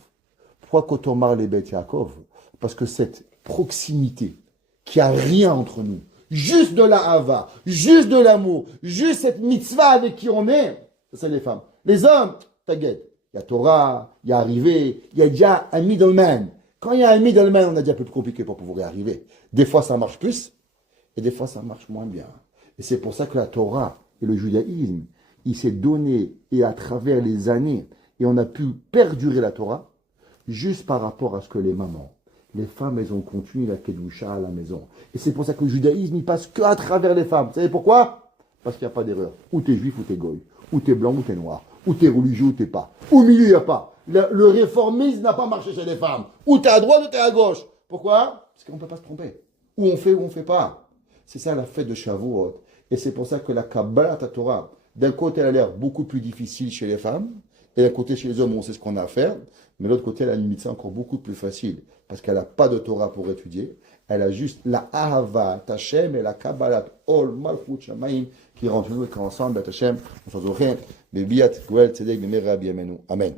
Pourquoi Kotomar le Bet Yaakov? Parce que cette proximité, qui a rien entre nous, juste de la hava, juste de l'amour, juste cette mitzvah avec qui on est, c'est les femmes. Les hommes, t'inquiète, il y a Torah, il y a arrivé, il y a déjà un middleman. Quand il y a un middleman, on a déjà un peu plus compliqué pour pouvoir y arriver. Des fois, ça marche plus, et des fois, ça marche moins bien. Et c'est pour ça que la Torah et le judaïsme, il s'est donné, et à travers les années, et on a pu perdurer la Torah, juste par rapport à ce que les mamans, les femmes, elles ont continué la Kedusha à la maison. Et c'est pour ça que le judaïsme, il passe qu'à travers les femmes. Vous savez pourquoi? Parce qu'il n'y a pas d'erreur. Ou t'es juif, ou t'es goy. Ou t'es blanc, ou t'es noir. Ou t'es religieux, ou t'es pas. Au milieu, il n'y a pas. Le réformisme n'a pas marché chez les femmes. Ou t'es à droite, ou t'es à gauche. Pourquoi? Parce qu'on ne peut pas se tromper. Ou on fait, ou on ne fait pas. C'est ça la fête de Shavuot. Et c'est pour ça que la Kabbalah Torah, d'un côté, elle a l'air beaucoup plus difficile chez les femmes. Et d'un côté, chez les hommes, on sait ce qu'on a à faire. Mais de l'autre côté, elle a une mitzvah encore beaucoup plus facile. Parce qu'elle n'a pas de Torah pour étudier. Elle a juste la Ahava, Tachem et la Kabbalah, Ol, Malchut, Shamaim, qui rentrent nous et qui ensemble, Tachem, on s'en Bebiat, Goel, Tzedek, Bemera, Biamenu. Amen.